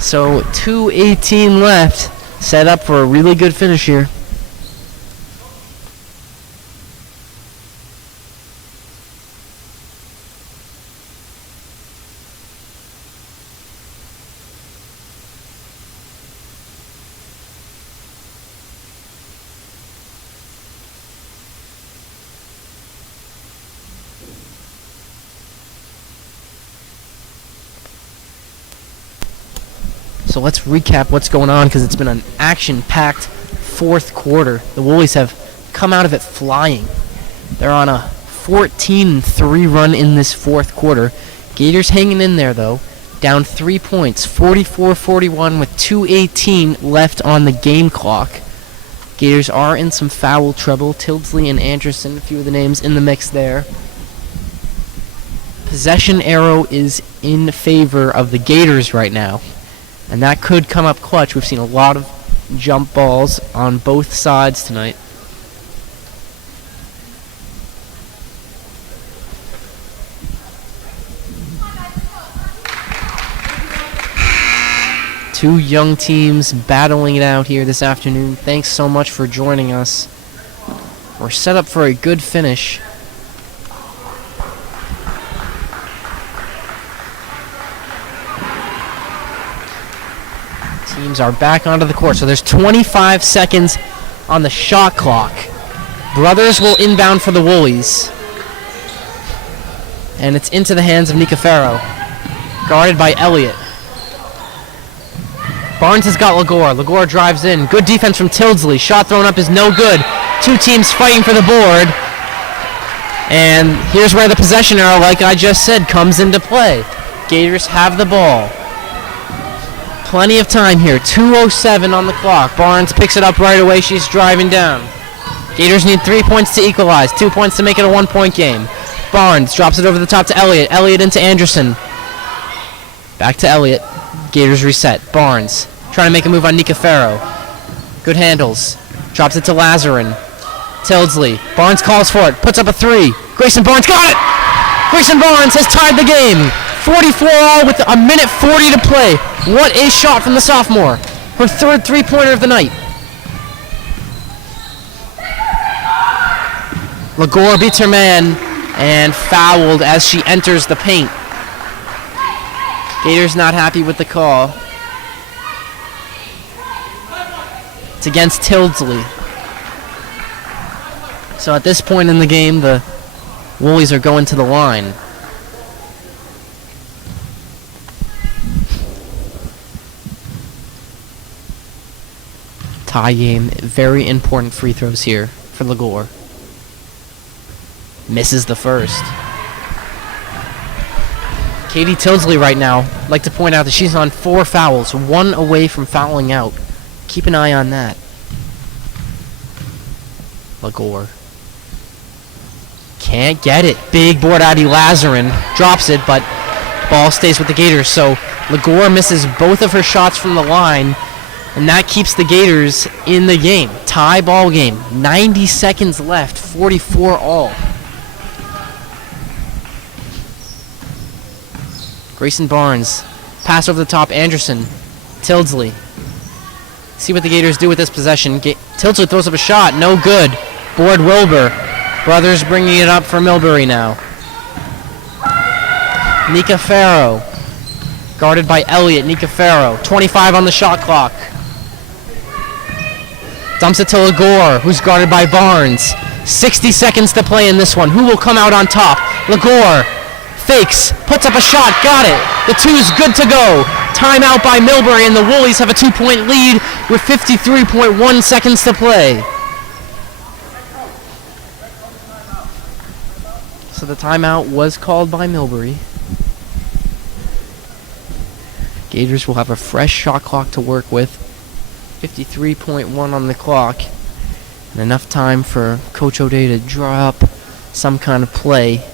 So 2:18 left. Set up for a really good finish here. So let's recap what's going on because it's been an action-packed fourth quarter. The Woolies have come out of it flying. They're on a 14-3 run in this fourth quarter. Gators hanging in there, though. Down 3 points, 44-41 with 2:18 left on the game clock. Gators are in some foul trouble. Tildesley and Anderson, a few of the names in the mix there. Possession arrow is in favor of the Gators right now, and that could come up clutch. We've seen a lot of jump balls on both sides tonight. Two young teams battling it out here this afternoon. Thanks so much for joining us. We're set up for a good finish. Teams are back onto the court, so there's 25 seconds on the shot clock. Brothers will inbound for the Woolies. And it's into the hands of Nika Farrow, guarded by Elliott. Barnes has got Lagore. Lagore drives in. Good defense from Tildesley. Shot thrown up is no good. Two teams fighting for the board. And here's where the possession arrow, like I just said, comes into play. Gators have the ball. Plenty of time here. 2:07 on the clock. Barnes picks it up right away. She's driving down. Gators need 3 points to equalize. 2 points to make it a 1-point game. Barnes drops it over the top to Elliott. Elliott into Anderson. Back to Elliott. Gators reset. Barnes trying to make a move on Nika Farrow. Good handles. Drops it to Lazarin. Tildesley. Barnes calls for it. Puts up a three. Grayson Barnes got it! Grayson Barnes has tied the game. 44-all with a minute 40 to play. What a shot from the sophomore. Her third three-pointer of the night. Lagore beats her man and fouled as she enters the paint. Gators not happy with the call. It's against Tildesley. So at this point in the game, the Woolies are going to the line. Tie game. Very important free throws here for Lagore. Misses the first. Katie Tildesley right now, I'd like to point out that she's on 4 fouls, 1 away from fouling out. Keep an eye on that. Lagore. Can't get it. Big board Addie Lazarin drops it, but ball stays with the Gators. So Lagore misses both of her shots from the line, and that keeps the Gators in the game. Tie ball game. 90 seconds left. 44-all. Grayson Barnes. Pass over the top. Anderson. Tildesley. See what the Gators do with this possession. Tildesley throws up a shot. No good. Board Wilbur. Brothers bringing it up for Milbury now. Nika Farrow. Guarded by Elliott. Nika Farrow. 25 on the shot clock. Dumps it to Lagore, who's guarded by Barnes. 60 seconds to play in this one. Who will come out on top? Lagore. Fakes, puts up a shot, got it. The two's good to go. Timeout by Milbury, and the Woolies have a 2-point lead with 53.1 seconds to play. So the timeout was called by Milbury. Gators will have a fresh shot clock to work with. 53.1 on the clock. And enough time for Coach O'Day to draw up some kind of play.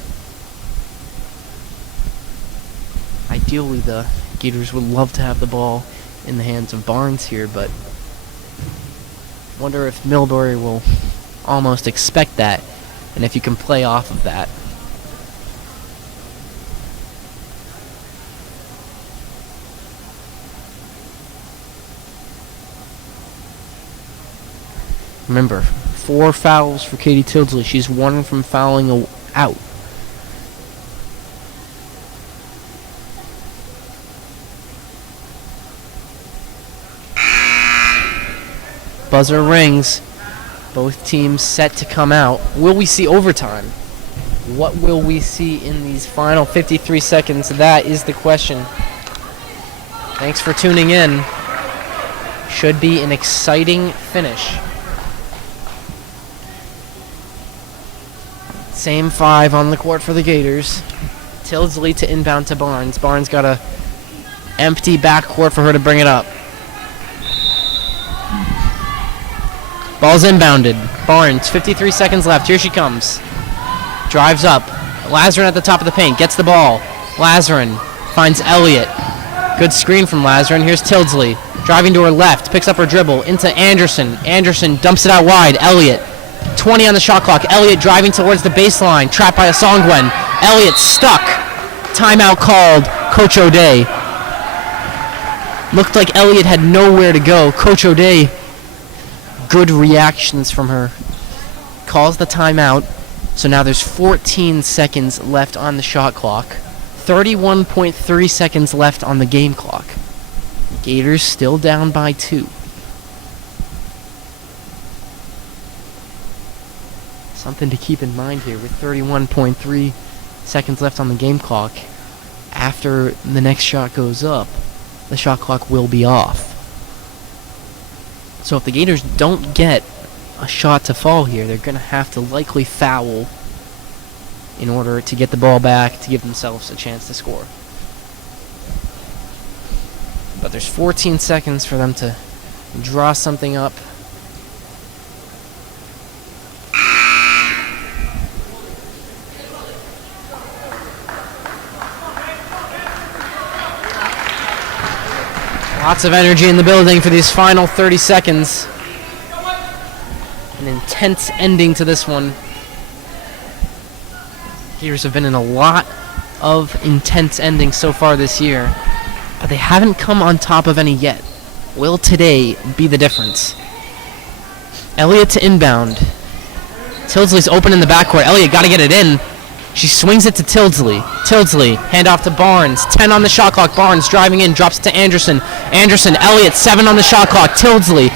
Ideally, the Gators would love to have the ball in the hands of Barnes here, but wonder if Milbury will almost expect that, and if you can play off of that. Remember, 4 fouls for Katie Tildesley. She's 1 from fouling out. Buzzer rings. Both teams set to come out. Will we see overtime? What will we see in these final 53 seconds? That is the question. Thanks for tuning in. Should be an exciting finish. Same 5 on the court for the Gators. Tildesley to inbound to Barnes. Barnes got a empty backcourt for her to bring it up. Ball's inbounded. Barnes, 53 seconds left. Here she comes. Drives up. Lazarin at the top of the paint. Gets the ball. Lazarin finds Elliott. Good screen from Lazarin. Here's Tildesley. Driving to her left. Picks up her dribble. Into Anderson. Anderson dumps it out wide. Elliott. 20 on the shot clock. Elliott driving towards the baseline. Trapped by Asongwen. Elliott stuck. Timeout called. Coach O'Day. Looked like Elliott had nowhere to go. Coach O'Day, good reactions from her. Calls the timeout. So now there's 14 seconds left on the shot clock. 31.3 seconds left on the game clock. Gators still down by 2. Something to keep in mind here with 31.3 seconds left on the game clock. After the next shot goes up, the shot clock will be off. So if the Gators don't get a shot to fall here, they're going to have to likely foul in order to get the ball back to give themselves a chance to score. But there's 14 seconds for them to draw something up. Lots of energy in the building for these final 30 seconds. An intense ending to this one. Gators have been in a lot of intense endings so far this year, but they haven't come on top of any yet. Will today be the difference? Elliott to inbound. Tildesley's open in the backcourt. Elliott got to get it in. She swings it to Tildesley. Tildesley, handoff to Barnes. 10 on the shot clock. Barnes driving in, drops it to Anderson. Anderson, Elliott, 7 on the shot clock. Tildesley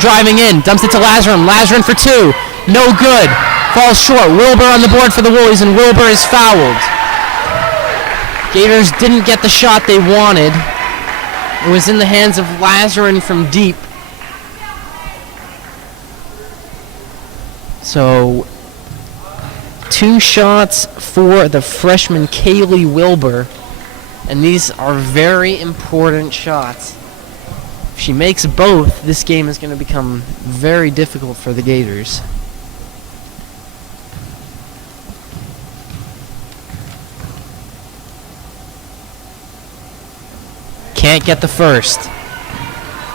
driving in, dumps it to Lazarin. Lazarin for 2. No good. Falls short. Wilbur on the board for the Woolies, and Wilbur is fouled. Gators didn't get the shot they wanted. It was in the hands of Lazarin from deep. So 2 shots for the freshman Kaylee Wilbur, and these are very important shots. If she makes both, this game is going to become very difficult for the Gators. Can't get the first.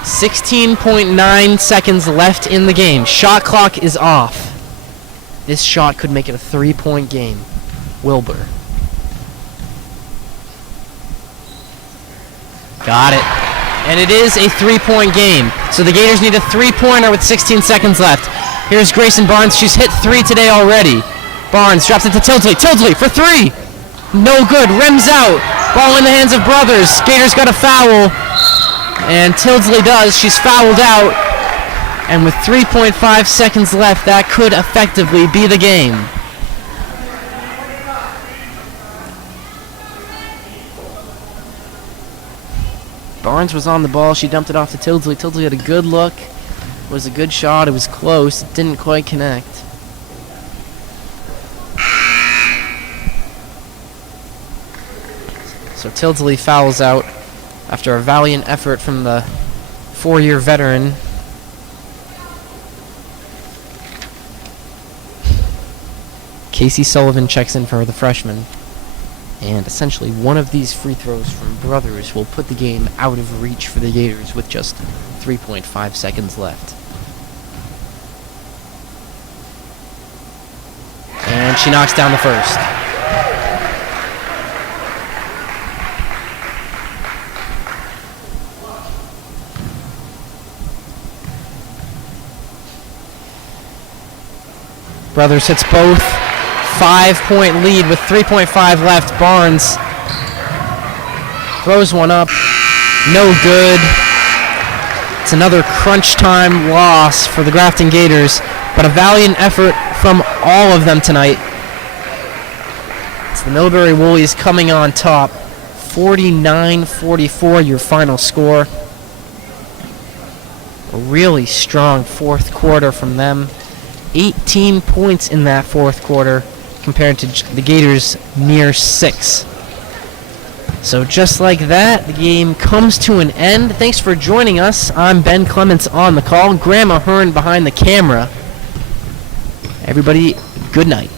16.9 seconds left in the game. Shot clock is off. This shot could make it a 3-point game. Wilbur. Got it. And it is a 3-point game. So the Gators need a 3-pointer with 16 seconds left. Here's Grayson Barnes. She's hit 3 today already. Barnes drops it to Tildesley. Tildesley for 3. No good. Rims out. Ball in the hands of Brothers. Gators got a foul. And Tildesley does. She's fouled out. And with 3.5 seconds left, that could effectively be the game. Barnes was on the ball. She dumped it off to Tildesley. Tildesley had a good look. It was a good shot. It was close. It didn't quite connect. So Tildesley fouls out after a valiant effort from the 4-year veteran. Casey Sullivan checks in for the freshman. And essentially one of these free throws from Brothers will put the game out of reach for the Gators with just 3.5 seconds left. And she knocks down the first. Brothers hits both. 5-point lead with 3.5 left. Barnes throws one up. No good. It's another crunch time loss for the Grafton Gators, but a valiant effort from all of them tonight. It's the Milbury Woolies coming on top. 49-44 your final score. really strong fourth quarter from them. 18 points in that fourth quarter compared to the Gators' near 6. So just like that, the game comes to an end. Thanks for joining us. I'm Ben Clements on the call. Graeme Ahern behind the camera. Everybody, good night.